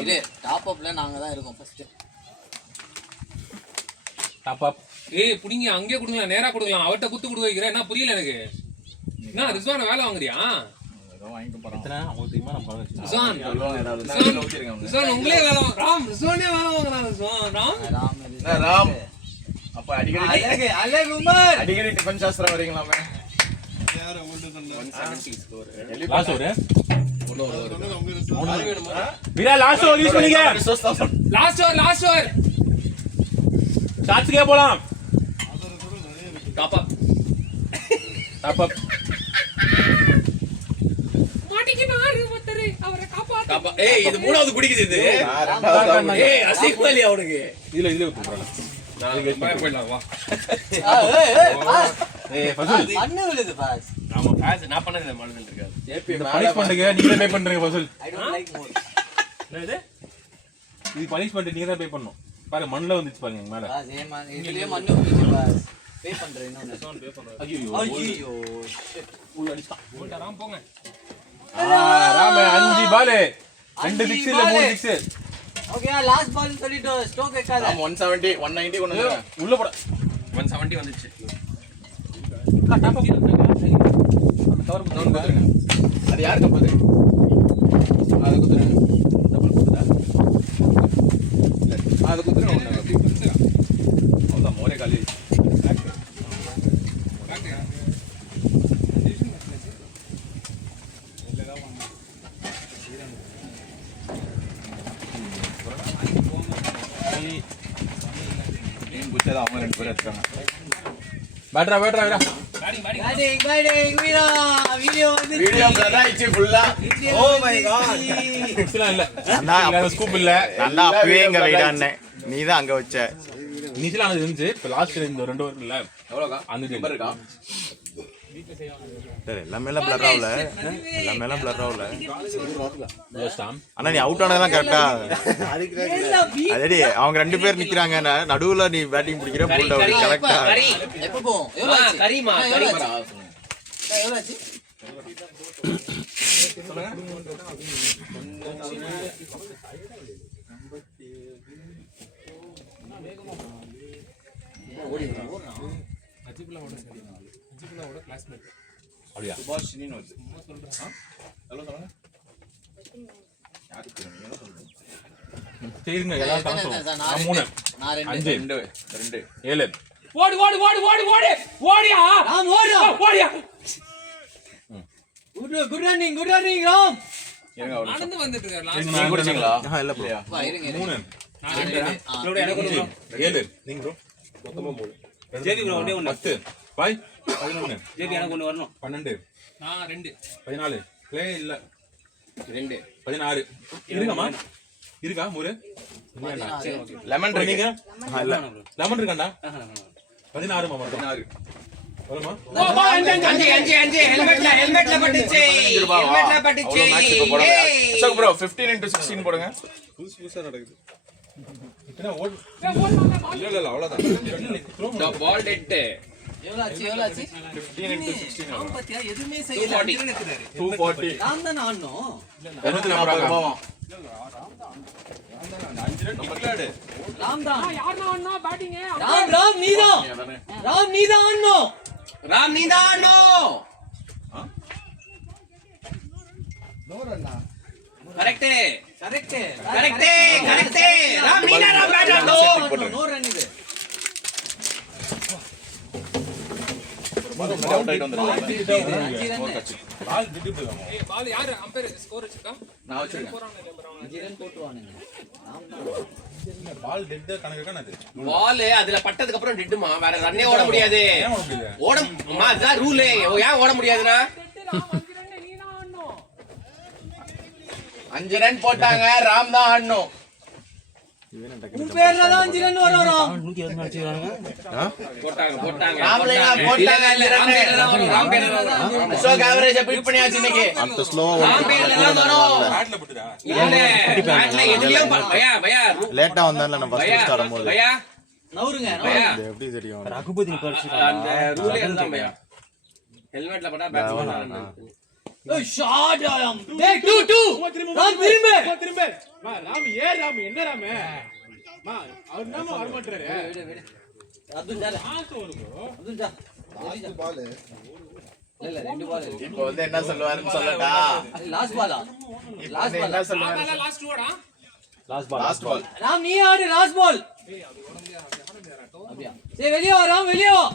இது டாப் அப்ல நாங்க தான் இருக்கோம் ஃபர்ஸ்ட். Top up. ஏய் புடிங்க அங்கேயே கொடுங்க, நேரா கொடுக்கலாம். அவட்ட குத்து கொடுக்க வைக்கிறேன். என்ன புரியல எனக்கு. என்ன ரிஸ்வான வேலை வாங்குறியா? வாங்கிட்டு போறோம். எத்தனை உங்களுக்கு தெரியுமா நம்ம பழகிச்சு. ரிஸ்வான் ஏதாவது ரிஸ்வான் உங்களே வேலை ராம் ரிஸ்வானே வேலை வாங்குறான். ரிஸ்வான் ராம் அப்ப அடிக்கடி அழகு உமர் அடிக்கடி டிஃபன் சாஸ்திரம் வரீங்களாமே. யார ஓல்ட் பண்ணல. 170 ஸ்கோர். லாஸ்ட் ஓவர் உங்க வீரா லாஸ்ட் ஓவர் யூஸ் பண்ணீங்க. லாஸ்ட் ஓவர் ஷாட்ஸ்க்கே போலாம். காப்பா அப்ப காப்பா. ஏய் இது மூணாவது குடிக்குது இது. ஏய் அசிங்கமா இல்லையா அவனுக்கு? இதுல ஊத்துறேன். நான் போயிடலாம் வா. ஏய் ஃபசுல் அண்ணே விழுது பாஸ். நாம பாஸ் நான் பண்ணது மனதில் இருக்காது. இந்த பனிஷ்மென்ட்க்கு நீங்க பே பண்றீங்க ஃபசுல். I don't like more. என்னது? இது பனிஷ்மென்ட் நீங்க தான் பே பண்ணனும். பாரு மண்ணுல வந்துச்சு பாருங்க மேல. பாஸ் ஏமா இதுலயே மண்ணு விழுது பாஸ். பே பண்றேன் இன்னொன்னு. ஐயோ ஐயோ. உள்ள அடிச்சான். போட்டாராம் போங்க. ராம 5 பால் 2 6 இல்ல 3 6. ஓகே லாஸ்ட் பால் சொல்லிட்டு ஸ்டோக் வைக்காத. 170 190 கொண்டு வந்து உள்ள போட 170 வந்துச்சு. கவர் குத்துறங்க. அது யாருக்கு போகுது? அது குத்துறங்க. டபுள் குத்துடா. அது குத்துறங்க ஒண்ணு அப்படி. அவ்வளவு மோரே காலி. அவங்க 2 பேரும் இருக்காங்க. பேட்ரா வீரா. பேட்டிங் வீரா வீடியோ வந்து வீடியோ பிரதாயிச்சு ஃபுல்லா. Oh my God. குஸ்லாம் இல்ல. நான் ஸ்கூப் இல்ல. நான் அப்பவே இங்க வைடானே. நீ தான் அங்க வச்ச. இனிஷியலா அது இருந்துச்சு. இப்ப லாஸ்ட் இந்த 2 ஓவர் இல்ல. எவ்வளவுக்கா? அந்த நம்பர் இருக்கா? சரி எல்லாமே பிளர் ஆகல. எல்லாமே பிளர் ஆகல. அண்ணா நீ அவுட் ஆனதெல்லாம் கரெக்டா? அதேடி அவங்க 2 பேர் நிக்கறாங்க. நடுவுல நீ பேட்டிங் பிடிக்கிற போல்ட் அவுட் கரெக்டா? எப்போ போவோம்? எவ்வளவு ஆச்சு? கரிமா எவ்வளவு ஆச்சு? அஜிபுல்லாவோட சரி. அஜிபுல்லாவோட கிளாஸ்மேட். அப்படியே சுபாஷ் நீ வந்து ஹலோ சொல்லுங்க. யாருக்கு நீங்க சொல்லுங்க. சரிங்க எல்லாரும் தான் சொல்லுங்க. 3 நான் 5 2 7 ஓடு ஓடு ஓடு ஓடு ஓடு ஓடியா ராம் ஓடுறா. ஓடியா. Good running Ram. இருங்க ஒரு நடந்து வந்துட்டு இருக்காரு. நீங்க லாஸ்ட் குடிச்சீங்களா? இல்ல ப்ரோ. வா இருங்க 3 நான் 2 இதோட எனக்கு ஒரு 7 நீங்க ப்ரோ மொத்தமா 3 ஜேபி ப்ரோ ஒண்ணே 10 5 11 ஜேபி எனக்கு ஒன்னு வரணும். 12 நான் 2 14 ப்ளே இல்ல 2 16 இருக்குமா இருக்கா 3 லெமன் நீங்க இல்ல லெமன் இருக்காண்டா 16 மா மொத்தம் 16 வருமா ஹெல்மெட்ல பட்டுச்சு. ஹெல்மெட்ல பட்டுச்சு. அசோக் ப்ரோ 15 into 16 போடுங்க. புதுசா நடக்குது. இத்தனை ஓட் இல்ல அவ்வளவுதான். The ball dead. எவ்வளவு ஆச்சு 15 into 16 ராம் பாத்தியா எதுமே செய்யல. 240 ராம் தான் ஆடணும். 240 போவோம். ராம் தான். யாரனா அண்ணா பேட்டிங். ராம் நீதான். ராம் நீதான் ஆடணும். ராம் நீதானோ. கரெக்ட் கரெக்ட் ராம் நீதா ராம் பேட் ஆடோ. நோ ரன் இது. அவுட் ஆயிட்டு வந்துருங்க. பால் திட்டு போறாங்க ஏய் பால் யாரு அம்பையர் ஸ்கோர் வச்சிருக்கா? நான் வச்சிருக்கேன். போறானே. 5 ரன் போட்டுவானுங்க. ராம் தான். பால் டெட் கணக்கு காணது பால் அதுல பட்டதுக்கு அப்புறம் டெட்டுமா வேற ரன்னே ஓட முடியாது. ஏன் ஓட முடியல ஓட அதான் ரூல். ஏன் ஓட முடியாதுன்னா 5 ரன் போட்டாங்க. ராம் தான் ஆடணும். உன் பேர்ல தான் 5 ரன் வரும் ராம். போட்டாங்க போட்டாங்க. ராம் பேர்ல தான் வரும். ராம் பேர்ல தான் வரும். அசோக் ஆவரேஜ் பீட் பண்ணியாச்சு இன்னைக்கு. அந்த ஸ்லோ ராம் பேர்ல தான் வரும். பேட்ல போட்டுடா இல்ல பேட்ல எதுலயும் பயா லேட்டா வந்தான்ல நம்ம ஃபர்ஸ்ட் ஸ்டார்ட் ஆடும்போது. பயா நவுருங்க. பயா இது எப்படி தெரியும்? அந்த ரூலே அதுதான் பயா. ஹெல்மெட்ல போட்டா பேட் பண்ணலாம். ஏய் ஷாட் ராம். டேய் 2 ராம் திரும்ப. ராம் ஏ ராம் என்ன ராம் மா அவர் நாம வர மாட்டாரு. அப்துல் ஜா. அப்துல் ஜா. லாஸ்ட் பால் இல்ல 2 பால். இப்போ வந்து என்ன சொல்லுவாருன்னு சொல்லட்டா? லாஸ்ட் பாலா? Last ball. என்ன சொல்லுவாரு? அதான் லாஸ்ட் ஓடா. Last ball. ராம் நீ ஆடு லாஸ்ட் பால். அப்படியே. சரி வெளிய வா ராம் வெளிய வா.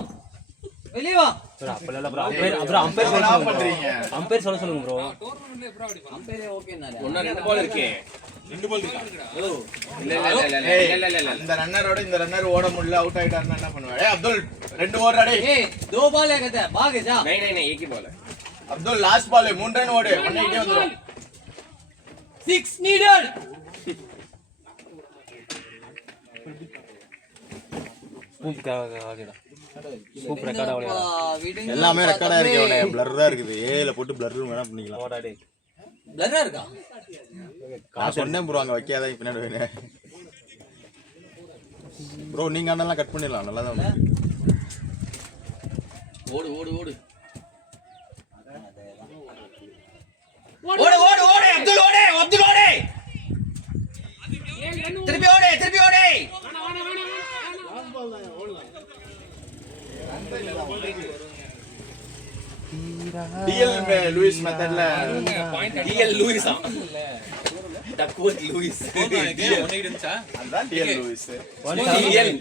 அம்பையர் பண்றீங்க. டோர்னமெண்ட்ல எப்பறா ஆடி அம்பையர் ஓகேனாரா? ஒண்ணா 2 பால் இருக்கு. 2 பால் இருக்கா இல்ல இந்த ரன்னரோட இந்த ரன்னர் ஓட முடியல அவுட் ஆயிட்டாருன்னா என்ன பண்ணுவாரு? அப்துல் 2 ஓடுறா டேய். ए 2 बॉल है कहता है भाग जा नहीं एक ही बॉल है அப்துல் லாஸ்ட் பால் 3 ரன் ஓடு 180 வந்துரும். 6 needed எல்லாமே ரெக்கார்டா இருக்கு. அவனே blur-ஆ இருக்குது. ஏல போட்டு blur வேணா பண்ணிக்கலாம். ब्लर இருக்கா நான் சொன்னேன் ப்ரோ அங்க வைக்காத பின்னாடி வேணே. ப்ரோ நீங்க அண்ணெல்லாம் கட் பண்ணிடலாம். நல்லா தான் இருக்கு. ஓடு ஓடு ஓடு ஓடு ஓடு ஓடு அப்துல் ஓடு அப்துல் ஓடு திருப்பி ஓடு டிஎல் லூயிஸ் மெத்தட்ல டிஎல் லூயிஸா டக்வர்த் லூயிஸ் ஒன்னு இருந்துச்சா அதான் டிஎல் லூயிஸ். டிஎல்